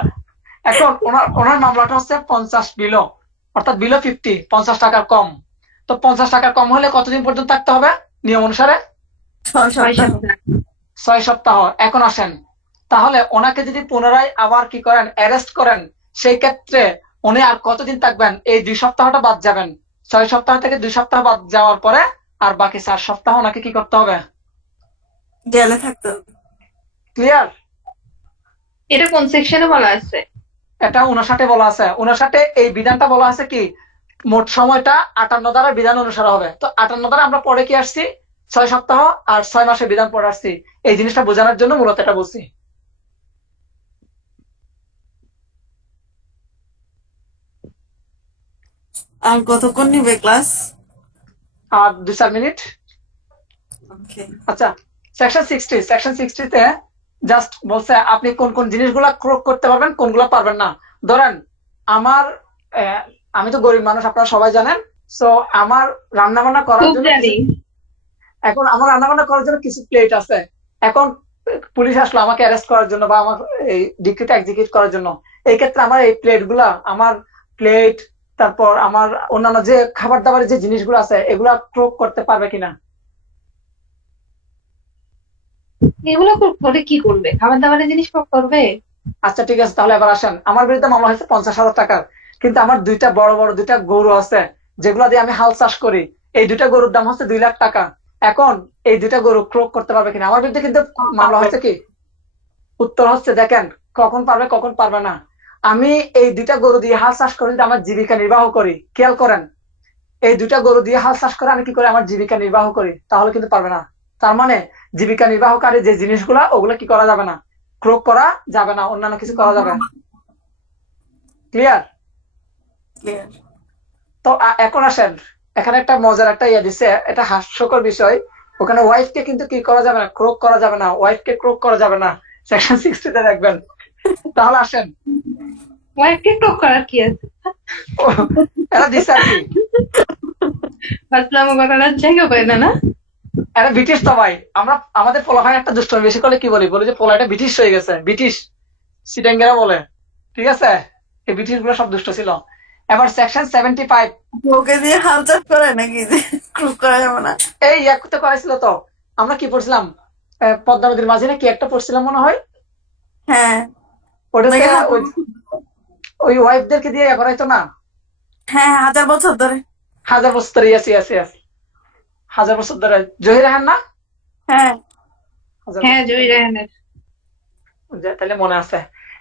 এখন ওনার ওনার মামলাটা হচ্ছে 50 বিলো, অর্থাৎ বিলো 50, 50 টাকার কম। তো 50 টাকার কম হলে কতদিন পর্যন্ত থাকতে হবে নিয়ম অনুসারে? 6 ছয় সপ্তাহ। সপ্তাহ 6 সপ্তাহ। এখন আসেন, তাহলে ওনাকে যদি পুনরায় আবার কি করেন, অ্যারেস্ট করেন, সেই ক্ষেত্রে উনি আর কতদিন থাকবেন? এই 2 সপ্তাহটা বাদ যাবেন। 6 সপ্তাহ থেকে 2 সপ্তাহ বাদ যাওয়ার পরে আর বাকি 4 সপ্তাহ ওনাকে কি করতে হবে? জেলে থাকতে হবে। ক্লিয়ার? এটা কোন সেকশনে বলা আছে? এটা 59 বলা আছে। 59 এই বিধানটা বলা আছে কি মোট সময়টা 58 ধারার বিধান অনুসারে হবে। তো 58 ধারা আমরা পরে কি আসছি? 6 সপ্তাহ আর 6 মাসের বিধান পরে আসছি। এই জিনিসটা বোঝানোর জন্য মূলত এটা বলছি। আর কতক্ষণ নিবে ক্লাস? আর 2-4 মিনিট। ওকে। আচ্ছা, সেকশন 60 তে জাস্ট বলছে আপনি কোন কোন জিনিসগুলা ক্রোক করতে পারবেন, কোনগুলা পারবেন না। ধরেন আমার আমি তো গরিব মানুষ, আপনারা সবাই জানেন। সো আমার রান্না বান্না করার খুব জন্য জানি। এখন আমার রান্না বান্না করার জন্য কিছু প্লেট আছে। এখন পুলিশ আসলো আমাকে অ্যারেস্ট করার জন্য বা আমার এই ডিক্রিটা এক্সিকিউট করার জন্য। এই ক্ষেত্রে আমার এই প্লেট গুলা, আমার প্লেট, তারপর আমার অন্যান্য যে খাবার দাবারের যে জিনিসগুলো আছে এগুলা ক্রোক করতে পারবে কিনা? এগুলো করে কি করবে? খাবার দাবারের জিনিস করবে? আচ্ছা ঠিক আছে, তাহলে এবার আসেন। আমার বিরুদ্ধে মামলা হয়েছে 50,000 টাকার, কিন্তু আমার দুইটা বড় বড় দুইটা গরু আছে যেগুলা দিয়ে আমি হাল চাষ করি। এই দুইটা গরুর দাম হচ্ছে 2 লাখ টাকা। এখন এই দুইটা গরু ক্রোক করতে পারবে কিনা? আমার বিরুদ্ধে কিন্তু মামলা হচ্ছে কি? উত্তর হচ্ছে দেখেন, কখন পারবে কখন পারবে না। আমি এই দুইটা গরু দিয়ে হাল চাষ করি, আমার জীবিকা নির্বাহ করি। খেয়াল করেন, এই দুইটা গরু দিয়ে হাল চাষ করে আমি কি করে আমার জীবিকা নির্বাহ করি, তাহলে কিন্তু পারবে না। তার মানে জীবিকা নির্বাহকারী যে জিনিসগুলা ওগুলো কি করা যাবে না, ক্রোক করা যাবে না, অন্যান্য কিছু করা যাবে। ক্লিয়ার? ক্লিয়ার। তো এখন আসেন, এখানে একটা মজার একটা ইয়ে দিচ্ছে, এটা হাস্যকর বিষয়। ওখানে ওয়াইফকে কিন্তু কি করা যাবে না, ক্রোক করা যাবে না, ওয়াইফকে ক্রোক করা যাবে না। সেকশন 60 তে দেখবেন। তাহলে আসেন, ওয়াইফকে টক করার কি আছে? এরা দিচ্ছে আর কি, ভাবলাম কথাটা জায়গা পাই না। এরা ব্রিটিশ তো ভাই। আমরা আমাদের পোলাপান একটা দুষ্টমি বেশি করলে কি বলি, বলি যে পোলাটা ব্রিটিশ হয়ে গেছে, ব্রিটিশ সিটাঙ্গেরা বলে, ঠিক আছে। এই ব্রিটিশ গুলো সব দুষ্ট ছিল। এবার সেকশন 75 ওকে দিয়ে হাল চাষ করে নাকি যে ক্রুক করা যাবে না? এই এক করতে করাইছিল। তো আমরা কি পড়ছিলাম, পদ্মা নদীর মাঝে না কি একটা পড়ছিলাম মনে হয়। হ্যাঁ, ওটাতে ওকে হাল- ওই ওই ওয়াইফদেরকে দিয়ে ইয়ে করাইতো না, হ্যাঁ 1000 বছর ধরে। 1000 বছর ধরে। ইয়াসি ইয়াসি ইয়াসি, 1000 বছর ধরে জহির রাহান না, হ্যাঁ 1000 হ্যাঁ, বছর। জয়ী রায়হানের। তাহলে মনে আছে।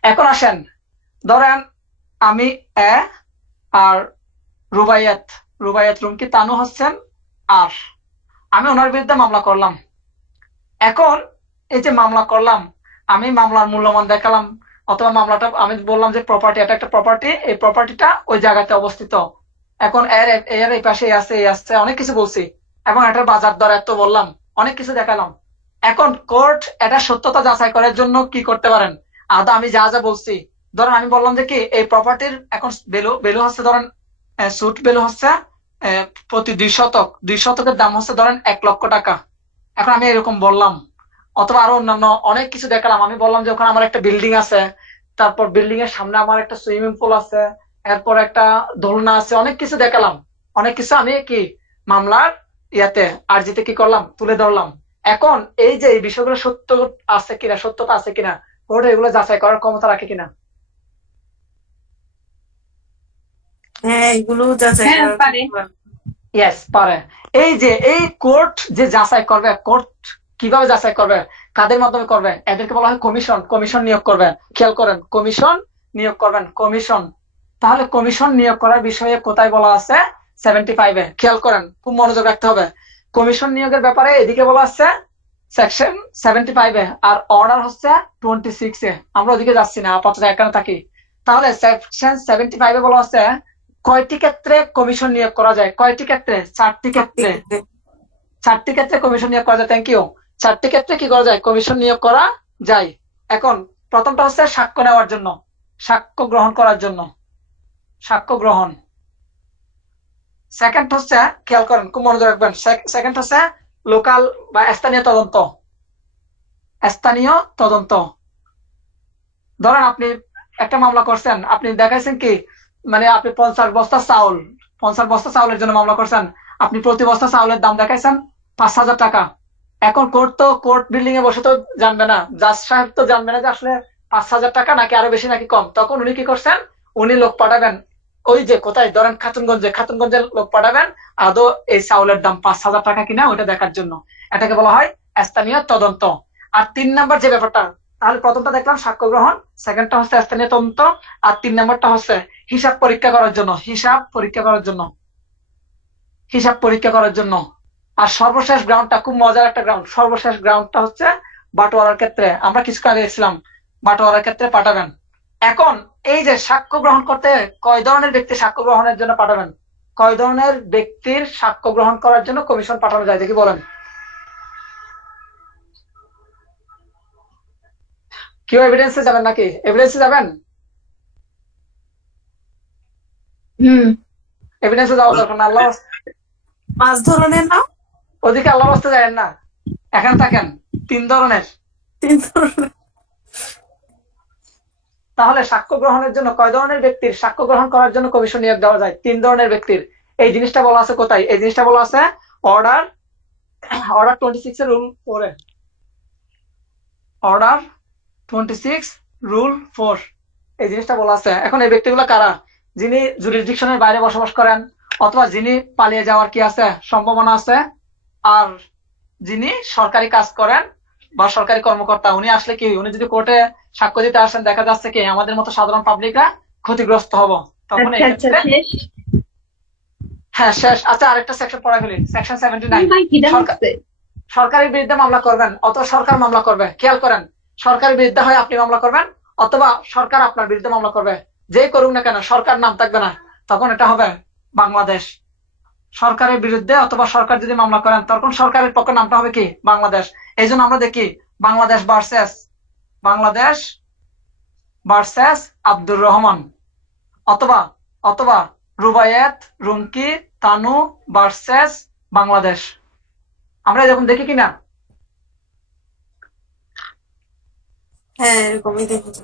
এখন আসেন, ধরেন আমি আর রুবাইয়াত, রুবাইয়াত রুমকি তানু হচ্ছেন আর আমি ওনার বিরুদ্ধে মামলা করলাম। এখন এই যে মামলা করলাম, আমি মামলার মূল্যমান দেখালাম, অথবা মামলাটা আমি বললাম যে প্রপার্টি, এটা একটা প্রপার্টি, এই প্রপার্টিটা ওই জায়গাতে অবস্থিত। এখন এর এর এই পাশে আছে, এই আসছে, অনেক কিছু বলছি। এবং এটার বাজার দর এত বললাম, অনেক কিছু দেখালাম। এখন কোর্ট এটা সত্যতা যাচাই করার জন্য কি করতে পারেন, আদা আমি যা যা বলছি, ধরেন আমি বললাম যে কি এই প্রপার্টির এখন ভ্যালু হচ্ছে, ধরেন সুট ভ্যালু হচ্ছে প্রতি 2 শতকের দাম হচ্ছে ধরেন 1 লক্ষ টাকা। এখন আমি এরকম বললাম, অথবা আরো অন্যান্য অনেক কিছু দেখালাম। আমি বললাম যে ওখানে আমার একটা বিল্ডিং আছে, তারপর বিল্ডিং এর সামনে আমার একটা সুইমিং পুল আছে, এরপর একটা দোলনা আছে, অনেক কিছু দেখালাম। অনেক কিছু আমি কি মামলার ইয়াতে আরজিতে কি করলাম, তুলে ধরলাম। এখন এই যে এই বিষয়গুলো সত্য আছে কিনা, সত্যতা আছে কিনা, কোর্ট এগুলো যাচাই করার ক্ষমতা রাখে কিনা? হ্যাঁ, এগুলো যাচাই হ্যাঁ করার পারে। ক্ষমতা। ইয়েস, পারে। এই যে এই কোর্ট যে যাচাই করবে, কোর্ট কিভাবে যাচাই করবে, কাদের মাধ্যমে করবে? এদেরকে বলা হয় কমিশন। কমিশন নিয়োগ করবে। খেয়াল করেন, কমিশন নিয়োগ করবেন, কমিশন। তাহলে কমিশন নিয়োগ করার বিষয়ে কোথায় বলা আছে? 75-এ। খেয়াল করেন, খুব মনোযোগ রাখতে হবে। কমিশন নিয়োগের ব্যাপারে এদিকে বলা আছে সেকশন 75-এ, আর অর্ডার হচ্ছে 26-এ। আমরা ওদিকে যাচ্ছি না, আপাতত এখানে থাকি। তাহলে সেকশন 75-এ বলা আছে কয়টি ক্ষেত্রে কমিশন নিয়োগ করা যায়? কয়টি ক্ষেত্রে? 4টি ক্ষেত্রে। 4টি ক্ষেত্রে কমিশন নিয়োগ করা যায়। Thank you. 4টি ক্ষেত্রে কি করা যায়? কমিশন নিয়োগ করা যায়। এখন প্রথমটা হচ্ছে সাক্ষ্য নেওয়ার জন্য, সাক্ষ্য গ্রহণ করার জন্য, সাক্ষ্য গ্রহণ। সেকেন্ড হচ্ছে, খেয়াল করেন, খুব মনোযোগ রাখবেন, সেকেন্ড হচ্ছে লোকাল বা স্থানীয় তদন্ত। স্থানীয় তদন্ত। ধরেন আপনি একটা মামলা করছেন, আপনি দেখাইছেন কি, মানে আপনি 50 বস্তা চাউলের জন্য মামলা করছেন। আপনি প্রতি বস্তা চাউলের দাম দেখাইছেন 5,000 টাকা। এখন কোর্ট বিল্ডিং এ বসে তো জানবে না, জাজ সাহেব তো জানবে না যে আসলে 5,000 টাকা নাকি আরো বেশি নাকি কম। তখন উনি কি করছেন, উনি লোক পাঠাবেন ওই যে কোথায়, ধরেন খাতুনগঞ্জের লোক পাঠাবেন আদৌ এই চাউলের দাম 5,000 টাকা কিনা ওটা দেখার জন্য। এটাকে বলা হয় স্থানীয় তদন্ত। আর 3 নাম্বার যে ব্যাপারটা, তাহলে প্রথমটা দেখলাম সাক্ষ্য গ্রহণ, সেকেন্ডটা হচ্ছে স্থানীয় তদন্ত, আর 3 নাম্বারটা হচ্ছে হিসাব পরীক্ষা করার জন্য, হিসাব পরীক্ষা করার জন্য, হিসাব পরীক্ষা করার জন্য। আর সর্বশেষ গ্রাউন্ডটা খুব মজার একটা গ্রাউন্ড, সর্বশেষ গ্রাউন্ডটা হচ্ছে বাটোয়ারার ক্ষেত্রে। আমরা কিছুক্ষণ আগে দেখছিলাম বাটোয়ারার ক্ষেত্রে পাঠাবেন। এখন এই যে সাক্ষ্য গ্রহণ করতে কয় ধরনের ব্যক্তি সাক্ষ্য গ্রহণের জন্য পাঠাবেন? কয় ধরনের ব্যক্তির সাক্ষ্য গ্রহণ করার জন্য কমিশন পাঠানো যায় দেখি বলেন। কেউ এভিডেন্সে যাবেন নাকি? এভিডেন্সে যাবেন? হুম। এভিডেন্সে যাওয়া দরকার না, আল্লাহ 5 ধরনের নাম। ওদিকে আল্লাহ বাস্তে যাবেন না, এখানে থাকেন। 3 ধরনের। 3 ধরনের। তাহলে সাক্ষ্য গ্রহণের জন্য কয় ধরনের ব্যক্তির সাক্ষ্য গ্রহণ করার জন্য কমিশন নিয়োগ দেওয়া যায়? 3 ধরনের ব্যক্তির। এই জিনিসটা বলা আছে কোথায়? এই জিনিসটা বলা আছে অর্ডার 26 এর রুল 4 এ। অর্ডার 26 রুল 4 এই জিনিসটা বলা আছে। এখন এই ব্যক্তিগুলো কারা? যিনি জুরিসডিকশনের বাইরে বসবাস করেন, অথবা যিনি পালিয়ে যাওয়ার কি আছে সম্ভাবনা আছে, আর যিনি সরকারি কাজ করেন বা সরকারি কর্মকর্তা। উনি আসলে কি, উনি যদি কোর্টে সাক্ষ্য দিতে আসেন, দেখা যাচ্ছে কি আমাদের মতো সাধারণ পাবলিকরা ক্ষতিগ্রস্ত হব, তখন এই আচ্ছা আচ্ছা, ক্ষেত্রে শেষ। হ্যাঁ শেষ। আচ্ছা, আরেকটা সেকশন পড়া ফেলি, সেকশন 79। ভাই কি সরকার হচ্ছে? সরকারের বিরুদ্ধে মামলা করবেন অথবা সরকার মামলা করবে। খেয়াল করেন, সরকারের বিরুদ্ধে হয় আপনি মামলা করবেন, অথবা সরকার আপনার বিরুদ্ধে মামলা করবে। যেই করুক না কেন, সরকার নাম থাকবে না, তখন এটা হবে বাংলাদেশ। সরকারের বিরুদ্ধে অথবা সরকার যদি মামলা করেন, তখন সরকারের পক্ষে নামটা হবে কি, বাংলাদেশ। এই জন্য আমরা দেখি বাংলাদেশ ভার্সেস আব্দুর রহমান, অথবা অথবা রুবায়েত রুমকি তানু ভার্সেস বাংলাদেশ। আমরা এরকম দেখি কিনা? হ্যাঁ, এরকমই দেখেছি।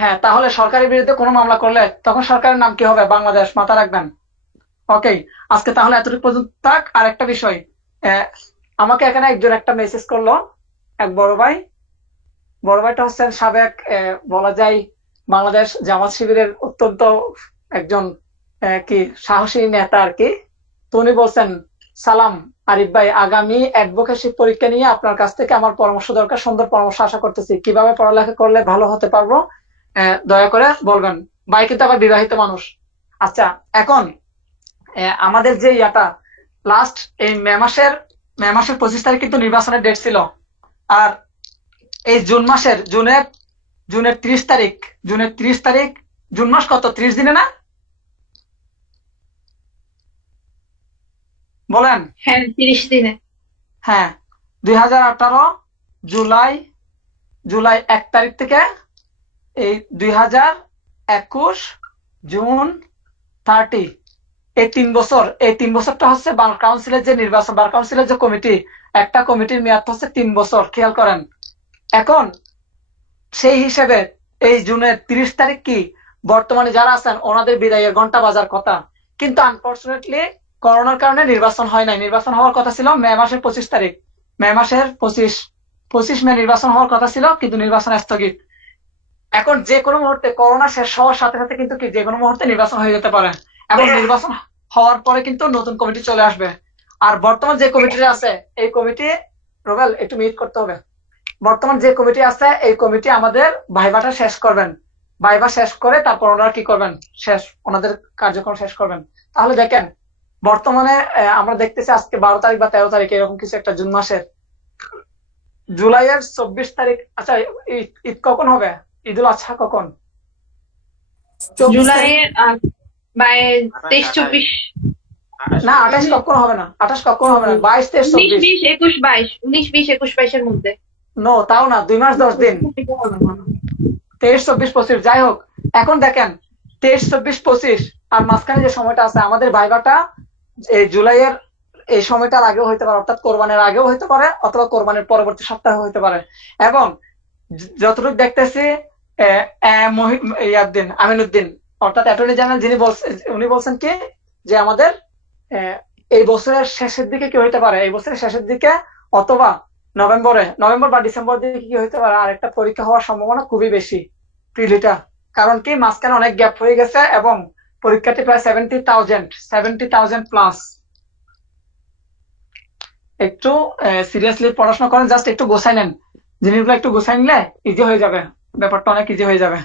হ্যাঁ, তাহলে সরকারের বিরুদ্ধে কোনো মামলা করলে তখন সরকারের নাম কি হবে? বাংলাদেশ। মাথা রাখবেন। ওকে, আজকে তাহলে এতটুকু পর্যন্ত থাক। আর একটা বিষয়, আমাকে এখানে একজন একটা মেসেজ করলো, এক বড় ভাইটা হচ্ছেন সাবেক বলা যায় বাংলাদেশ জামাত শিবিরের অত্যন্ত একজন কি সাহসী নেতা আর কি। তো উনি বলছেন, সালাম আরিফ ভাই, আগামী অ্যাডভোকেসি পরীক্ষা নিয়ে আপনার কাছ থেকে আমার পরামর্শ দরকার, সুন্দর পরামর্শ আশা করতেছি। কিভাবে পড়ালেখা করলে ভালো হতে পারবো দয়া করে বলবেন। ভাই কিন্তু আবার বিবাহিত মানুষ। আচ্ছা, এখন আমাদের যে ইয়াটা লাস্ট এই মে মাসের 25 তারিখ কিন্তু নির্বাচনের ডেট ছিল। আর এই জুনের 30 তারিখ, জুন মাস কত, 30 দিনে না? বলেন। হ্যাঁ 30 দিনে। হ্যাঁ, 2018 জুলাই 1 তারিখ থেকে এই 2021 জুন 30, এই 3 বছর, এই 3 বছরটা হচ্ছে বার কাউন্সিলের যে নির্বাচন, বার কাউন্সিলের যে কমিটি, একটা কমিটির মেয়াদ হচ্ছে 3 বছর। খেয়াল করেন। এখন সেই হিসেবে এই জুনের 30 তারিখ কি বর্তমানে যারা আছেন ওনাদের বিদায়ের ঘন্টা বাজার কথা, কিন্তু আনফরচুনেটলি করোনার কারণে নির্বাচন হয় নাই। নির্বাচন হওয়ার কথা ছিল মে মাসের 25 তারিখ, মে মাসের 25 মে নির্বাচন হওয়ার কথা ছিল, কিন্তু নির্বাচন স্থগিত। এখন যে কোনো মুহূর্তে করোনা শেষ হওয়ার সাথে সাথে কিন্তু কি যে কোনো মুহূর্তে নির্বাচন হয়ে যেতে পারে, এবং নির্বাচন হওয়ার পরে কিন্তু নতুন কমিটি চলে আসবে। আর বর্তমান যে কমিটি আছে এই কমিটি, রোবেল একটু মিট করতে হবে, বর্তমান যে কমিটি আছে এই কমিটি আমাদের ভাইভাটা শেষ করবেন, ভাইভা শেষ করে তারপর ওনারা কি করবেন, ওনাদের কার্যক্রম শেষ করবেন। তাহলে দেখেন বর্তমানে আমরা দেখতেছি আজকে 12 তারিখ বা 13 তারিখ এরকম কিছু একটা, জুন মাসের, জুলাইয়ের 24 তারিখ। আচ্ছা ঈদ কখন হবে, ঈদুল আজহা কখন? 24 তারিখ। জুলাইয়ের 23-24, না 28 কখন হবে না, 28 কখন হবে না, 22, 23, 24। 19-20-21-22 এর মধ্যে। নো তাও না, 2 মাস 10 দিন, 23, 24, 25। যাই হোক, এখন দেখেন 23, 24, 25 আর মাঝখানে যে সময়টা আছে আমাদের ভাইভাটা এই জুলাইয়ের এই সময়টার আগেও হইতে পারে, অর্থাৎ কোরবানির আগেও হইতে পারে অথবা কোরবানির পরবর্তী সপ্তাহে হইতে পারে। এবং যতটুকু দেখতেছি ইয়াদ্দিন আমিনুদ্দিন অর্থাৎ অ্যাটর্নি জেনারেল যিনি বলছেন, উনি বলছেন কি যে আমাদের এই বছরের শেষের দিকে কি হইতে পারে, এই বছরের শেষের দিকে অথবা নভেম্বর বা ডিসেম্বর দিকে কি হইতে পারে আরেকটা পরীক্ষা হওয়ার সম্ভাবনা খুবই বেশি, প্রিলিটা। কারণ কি মাঝখানে অনেক গ্যাপ হয়ে গেছে এবং পরীক্ষাটি প্রায় 70,000 প্লাস। একটু সিরিয়াসলি পড়াশোনা করেন, জাস্ট একটু গোছাই নেন, জিনিসগুলো একটু গোছাই নিলে ইজি হয়ে যাবে, ব্যাপারটা অনেক ইজি হয়ে যাবে।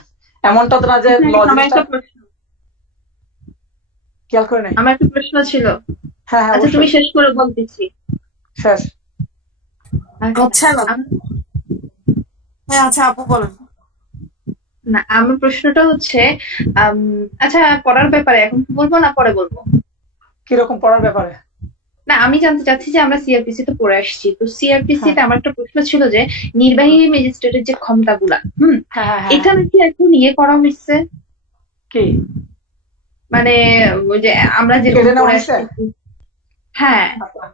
এমনটা তো না যে আমার একটা প্রশ্ন খেয়াল করে নাই। আমার একটা প্রশ্ন ছিল। হ্যাঁ হ্যাঁ আচ্ছা তুমি অবশ্যই। শেষ করে বলতেছি। শেষ। আচ্ছা না, হ্যাঁ আচ্ছা আপু বলেন। না, আমার প্রশ্নটা হচ্ছে আচ্ছা পড়ার ব্যাপারে এখন কি বলবো না পরে বলবো? কিরকম পড়ার ব্যাপারে? না আমি জানতে চাচ্ছি যে আমরা সিআরপিসি তে পড়ে আসছি, তো সিআরপিসি তে হ্যাঁ আমার একটা প্রশ্ন ছিল যে নির্বাহী ম্যাজিস্ট্রেটের যে ক্ষমতাগুলা হ্যাঁ হ্যাঁ হ্যাঁ এটা হ্যাঁ। নাকি এখন করা হয়েছে, কি মানে ওই যে আমরা কেড়ে যেরকম নেওয়া পড়ে হয়েছে? আসছি। হ্যাঁ আচ্ছা,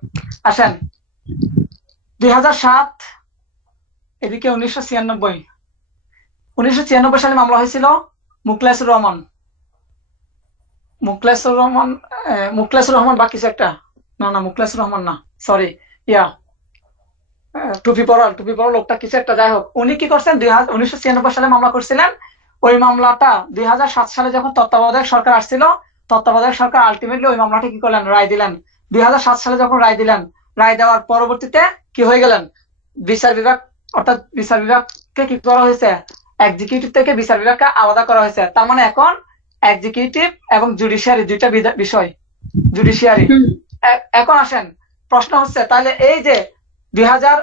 আসেন 2007, এদিকে 1996। 1996 সালে মামলা হয়েছিল মুখলেসুর রহমান, মুখলেসুর রহমান বা কিছু একটা, না মুখলেসুর রহমান না, সরি, ইয়া টুপি পরা লোকটা কিছু একটা, যাই হোক উনি কি করছেন 1996 সালে মামলা করছিলেন। ওই মামলাটা 2007 সালে যখন তত্ত্বাবধায়ক সরকার আসছিল, তত্ত্বাবধায়ক সরকার আলটিমেটলি ওই মামলাটা কি করলেন, রায় দিলেন। 2007 সালে যখন রায় দিলেন, রায় দেওয়ার পরবর্তীতে কি হয়ে গেলেন, বিচার বিভাগ অর্থাৎ বিচার বিভাগকে কি করা হয়েছে, এক্সিকিউটিভ থেকে বিচার বিভাগকে আলাদা করা হয়েছে। তার মানে এখন এক্সিকিউটিভ এবং জুডিশিয়ারি দুইটা বিষয়, জুডিশিয়ারি। এখন আসেন প্রশ্ন হচ্ছে তাহলে এই যে 2000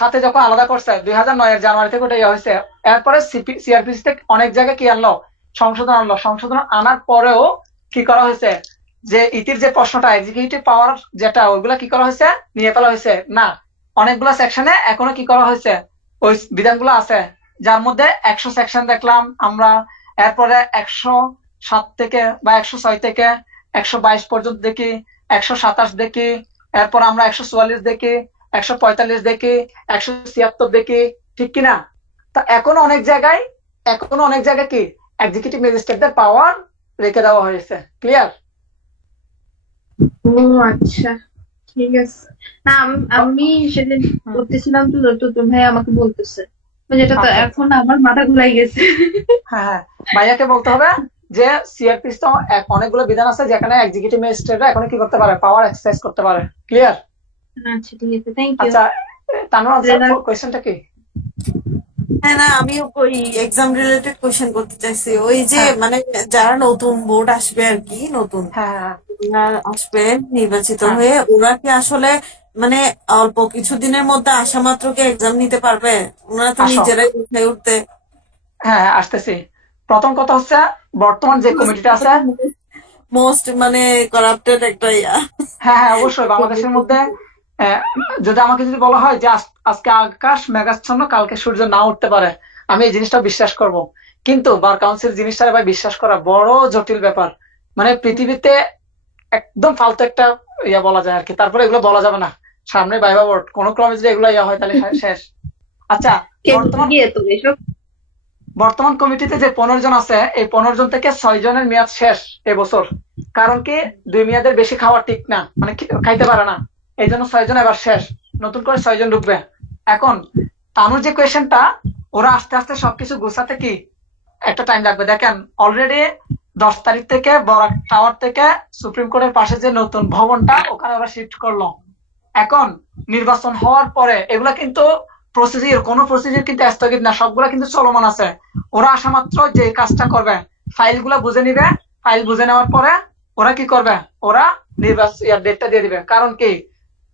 সাথে যখন আলাদা করছে 2009 জানুয়ারি থেকে ওটা ইয়ে হয়েছে, এরপরে সিআরপিসি থেকে অনেক জায়গায় কি আনলো, সংশোধন আনার পরেও কি করা হয়েছে, যে ইতির যে প্রশ্নটা এক্সিকিউটিভ পাওয়ার যেটা ওইগুলা কি করা হয়েছে, নিয়ে ফেলা হয়েছে না। অনেকগুলো সেকশনে এখনো কি করা হয়েছে, ওই বিধানগুলো আছে, যার মধ্যে 100 সেকশন দেখলাম আমরা, এরপরে 107 থেকে বা 106 থেকে 122 পর্যন্ত দেখি, 127 দেখি, এরপর আমরা 144 দেখি, 145 দেখি, 176 দেখি, ঠিক কিনা? তা এখনো অনেক জায়গায় কি এক্সিকিউটিভ ম্যাজিস্ট্রেটদের পাওয়ার রেখে দেওয়া হয়েছে। ক্লিয়ার? ও আচ্ছা ঠিক আছে। না আমি সেদিন করতেছিলাম তো তুমি ভাই আমাকে বলতেছে যেটা তো আচ্ছা, এখন আমার মাথা ঘুরাই গেছে। হ্যাঁ হ্যাঁ, ভাইয়াকে বলতে হবে যে সিআরপিসি তো অনেকগুলো বিধান আছে যেখানে এক্সিকিউটিভ ম্যাজিস্ট্রেটরা এখন কি করতে পারে, পাওয়ার এক্সারসাইজ করতে পারে। ক্লিয়ার? আচ্ছা ঠিক আছে, থ্যাংক ইউ। আচ্ছা তানোর আনসার কোয়েশ্চেনটা কি? হ্যাঁ না, আমি ওই এক্সাম রিলেটেড কোশ্চেন করতে চাইছি, ওই যে হ্যাঁ মানে যারা নতুন বোর্ড আসবে আর কি, নতুন হ্যাঁ হ্যাঁ যারা আসবে নির্বাচিত হ্যাঁ হয়ে, ওরা কি আসলে মানে অল্প কিছুদিনের মধ্যে আসা মাত্র কি এক্সাম নিতে পারবে? ওনারা তো আসো, নিজেরাই উঠে উঠতে হ্যাঁ হ্যাঁ, আসতেছি। প্রথম কথা হচ্ছে বর্তমান যে কমিটিটা আছে, মোস্ট মানে করাপ্টেড একটা ইয়া। হ্যাঁ হ্যাঁ অবশ্যই বাংলাদেশের মধ্যে আহ, যদি আমাকে যদি বলা হয় যে আজকে আকাশ মেঘাচ্ছন্ন, কালকে সূর্য না উঠতে পারে, আমি এই জিনিসটা বিশ্বাস করব। কিন্তু বার কাউন্সিল জিনিসটা ভাই বিশ্বাস করা বড় জটিল ব্যাপার, মানে পৃথিবীতে একদম ফালতু একটা ইয়া বলা যায় আর কি। তারপরে এগুলো বলা যাবে না, সামনে ভাইবা বোর্ড, কোন ক্রমে যদি এগুলো ইয়া হয় তাহলে শেষ। আচ্ছা বর্তমান গিয়ে তো এসব বর্তমান কমিটিতে যে 15 জন আছে, এই 15 জন থেকে 6 জনের মেয়াদ শেষ এবছর। কারণ কি 2 মেয়াদের বেশি খাওয়া ঠিক না, মানে খাইতে পারে না, এই জন্য 6 জন এবার শেষ, নতুন করে 6 জন ঢুকবে। এখন তানুর যে কোয়েশ্চেনটা, ওরা আস্তে আস্তে সবকিছু গোছাতে কি একটা টাইম লাগবে। দেখেন অলরেডি 10 তারিখ থেকে বরাক টাওয়ার থেকে সুপ্রিম কোর্টের পাশে যে নতুন ভবনটা ওখানে ওরা শিফট করলো। এখন নির্বাচন হওয়ার পরে এগুলা কিন্তু প্রসিডিউর, কোনো প্রসিডিউর কিন্তু স্থগিত না, সবগুলা কিন্তু চলমান আছে। ওরা আসা মাত্র যে কাজটা করবে, ফাইলগুলা বুঝে নিবে, ফাইল বুঝে নেওয়ার পরে ওরা কি করবে, ওরা নির্বাচন ডেটটা দিয়ে দিবে। কারণ কি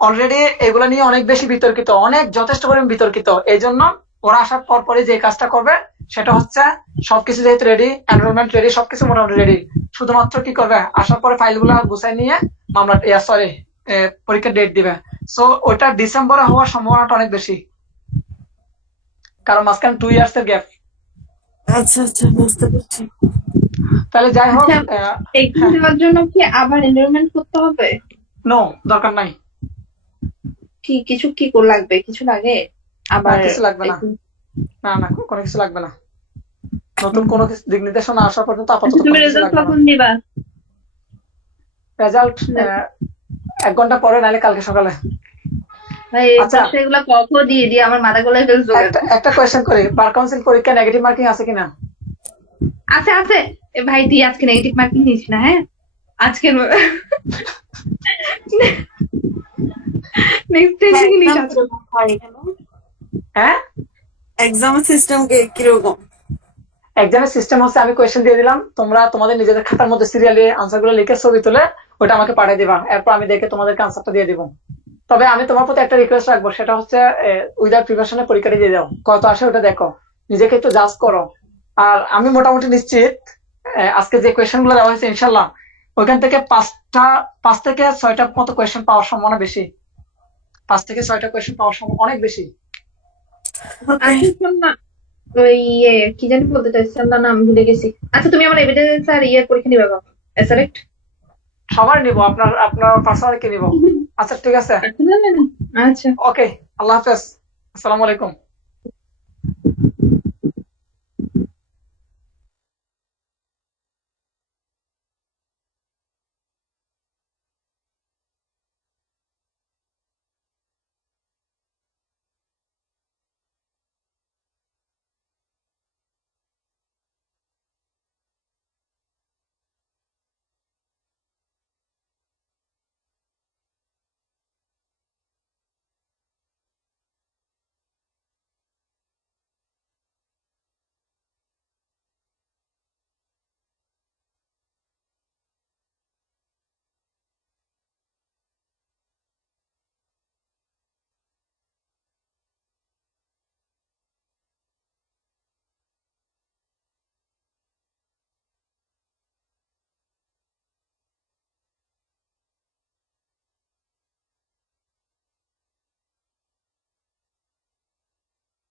অলরেডি এগুলা নিয়ে অনেক বেশি বিতর্কিত, অনেক যথেষ্ট পরিমাণ বিতর্কিত। এই জন্য ওরা আসার পর পরে যে কাজটা করবে সেটা হচ্ছে সবকিছু যেহেতু রেডি, এনরোলমেন্ট রেডি, সবকিছু মোটামুটি রেডি, শুধুমাত্র কি করবে আসার পরে ফাইলগুলা গুছাই নিয়ে মামলা সরি পরীক্ষার ডেট দিবে। সো ওটা ডিসেম্বরে হওয়ার সম্ভাবনাটা অনেক বেশি, কারণ মাঝখানে 2 ইয়ার্স এর গ্যাপ। আচ্ছা আচ্ছা, বুঝতে পারছি। তাহলে যাই হোক, আচ্ছা, এক্সাম দেওয়ার জন্য কি আবার এনরোলমেন্ট করতে হবে? নো, দরকার নাই, কি কিছু কি লাগবে? কিছু লাগে আবার? কিছু লাগবে না। না না, কোনো কিছু লাগবে না। নতুন কোনো দিক নির্দেশনা আসা পর্যন্ত আপাতত তুমি কোনো কিছু রেজাল্ট লাগবে না। কখন দিবা? রেজাল্ট 1 ঘন্টা পরে, নাহলে কালকে সকালে। ভাই আচ্ছা। এগুলা কখন দিয়ে দিয়ে আমার মাথা গোলায় ফেলছো। একটা কোয়েশ্চেন করি, বার কাউন্সিল পরীক্ষা নেগেটিভ মার্কিং আছে কিনা? আছে আছে। ভাই তুই আজকে নেগেটিভ মার্কিং নিস না, হ্যাঁ? আজকে নেক্সট ডে থেকে নিস। হ্যাঁ, এক্সামের সিস্টেম কিরকম? এক্সামের সিস্টেম হচ্ছে আমি কোয়েশ্চেন দিয়ে দিলাম, তোমরা তোমাদের নিজেদের খাতার মধ্যে সিরিয়ালি আনসার গুলো লিখে ছবি তুলে ওটা আমাকে পাঠিয়ে দিবা, এরপর আমি দেখে তোমাদেরকে আনসারটা দিয়ে দিব। তবে আমি তোমার প্রতি একটা রিকোয়েস্ট রাখবো, সেটা হচ্ছে উইদাউট প্রিপারেশনে পরীক্ষাটা দিয়ে দাও, কত আসে ওটা দেখো, নিজেকে একটু জাজ করো। আর আমি মোটামুটি নিশ্চিত আজকে যে কোয়েশ্চেন গুলো দেওয়া হয়েছে ইনশাল্লাহ ওইখান থেকে 5 থেকে 6টা মতো কোয়েশ্চেন পাওয়ার সম্ভাবনা বেশি। 5 থেকে 6টা কোয়েশ্চেন পাওয়ার সম্ভাবনা অনেক বেশি। আচ্ছা না, ওই কি জানি বলতে চাইছিলাম, না নাম ভুলে গেছি। আচ্ছা তুমি আমার এভিডেন্স আর পরীক্ষা নিবে কখন? এসআরেক্ট সবার নিব, আপনার পার্সোনাল কে নিব। আচ্ছা ঠিক আছে, আচ্ছা। ওকে, আল্লাহ হাফেজ, আসসালামু আলাইকুম।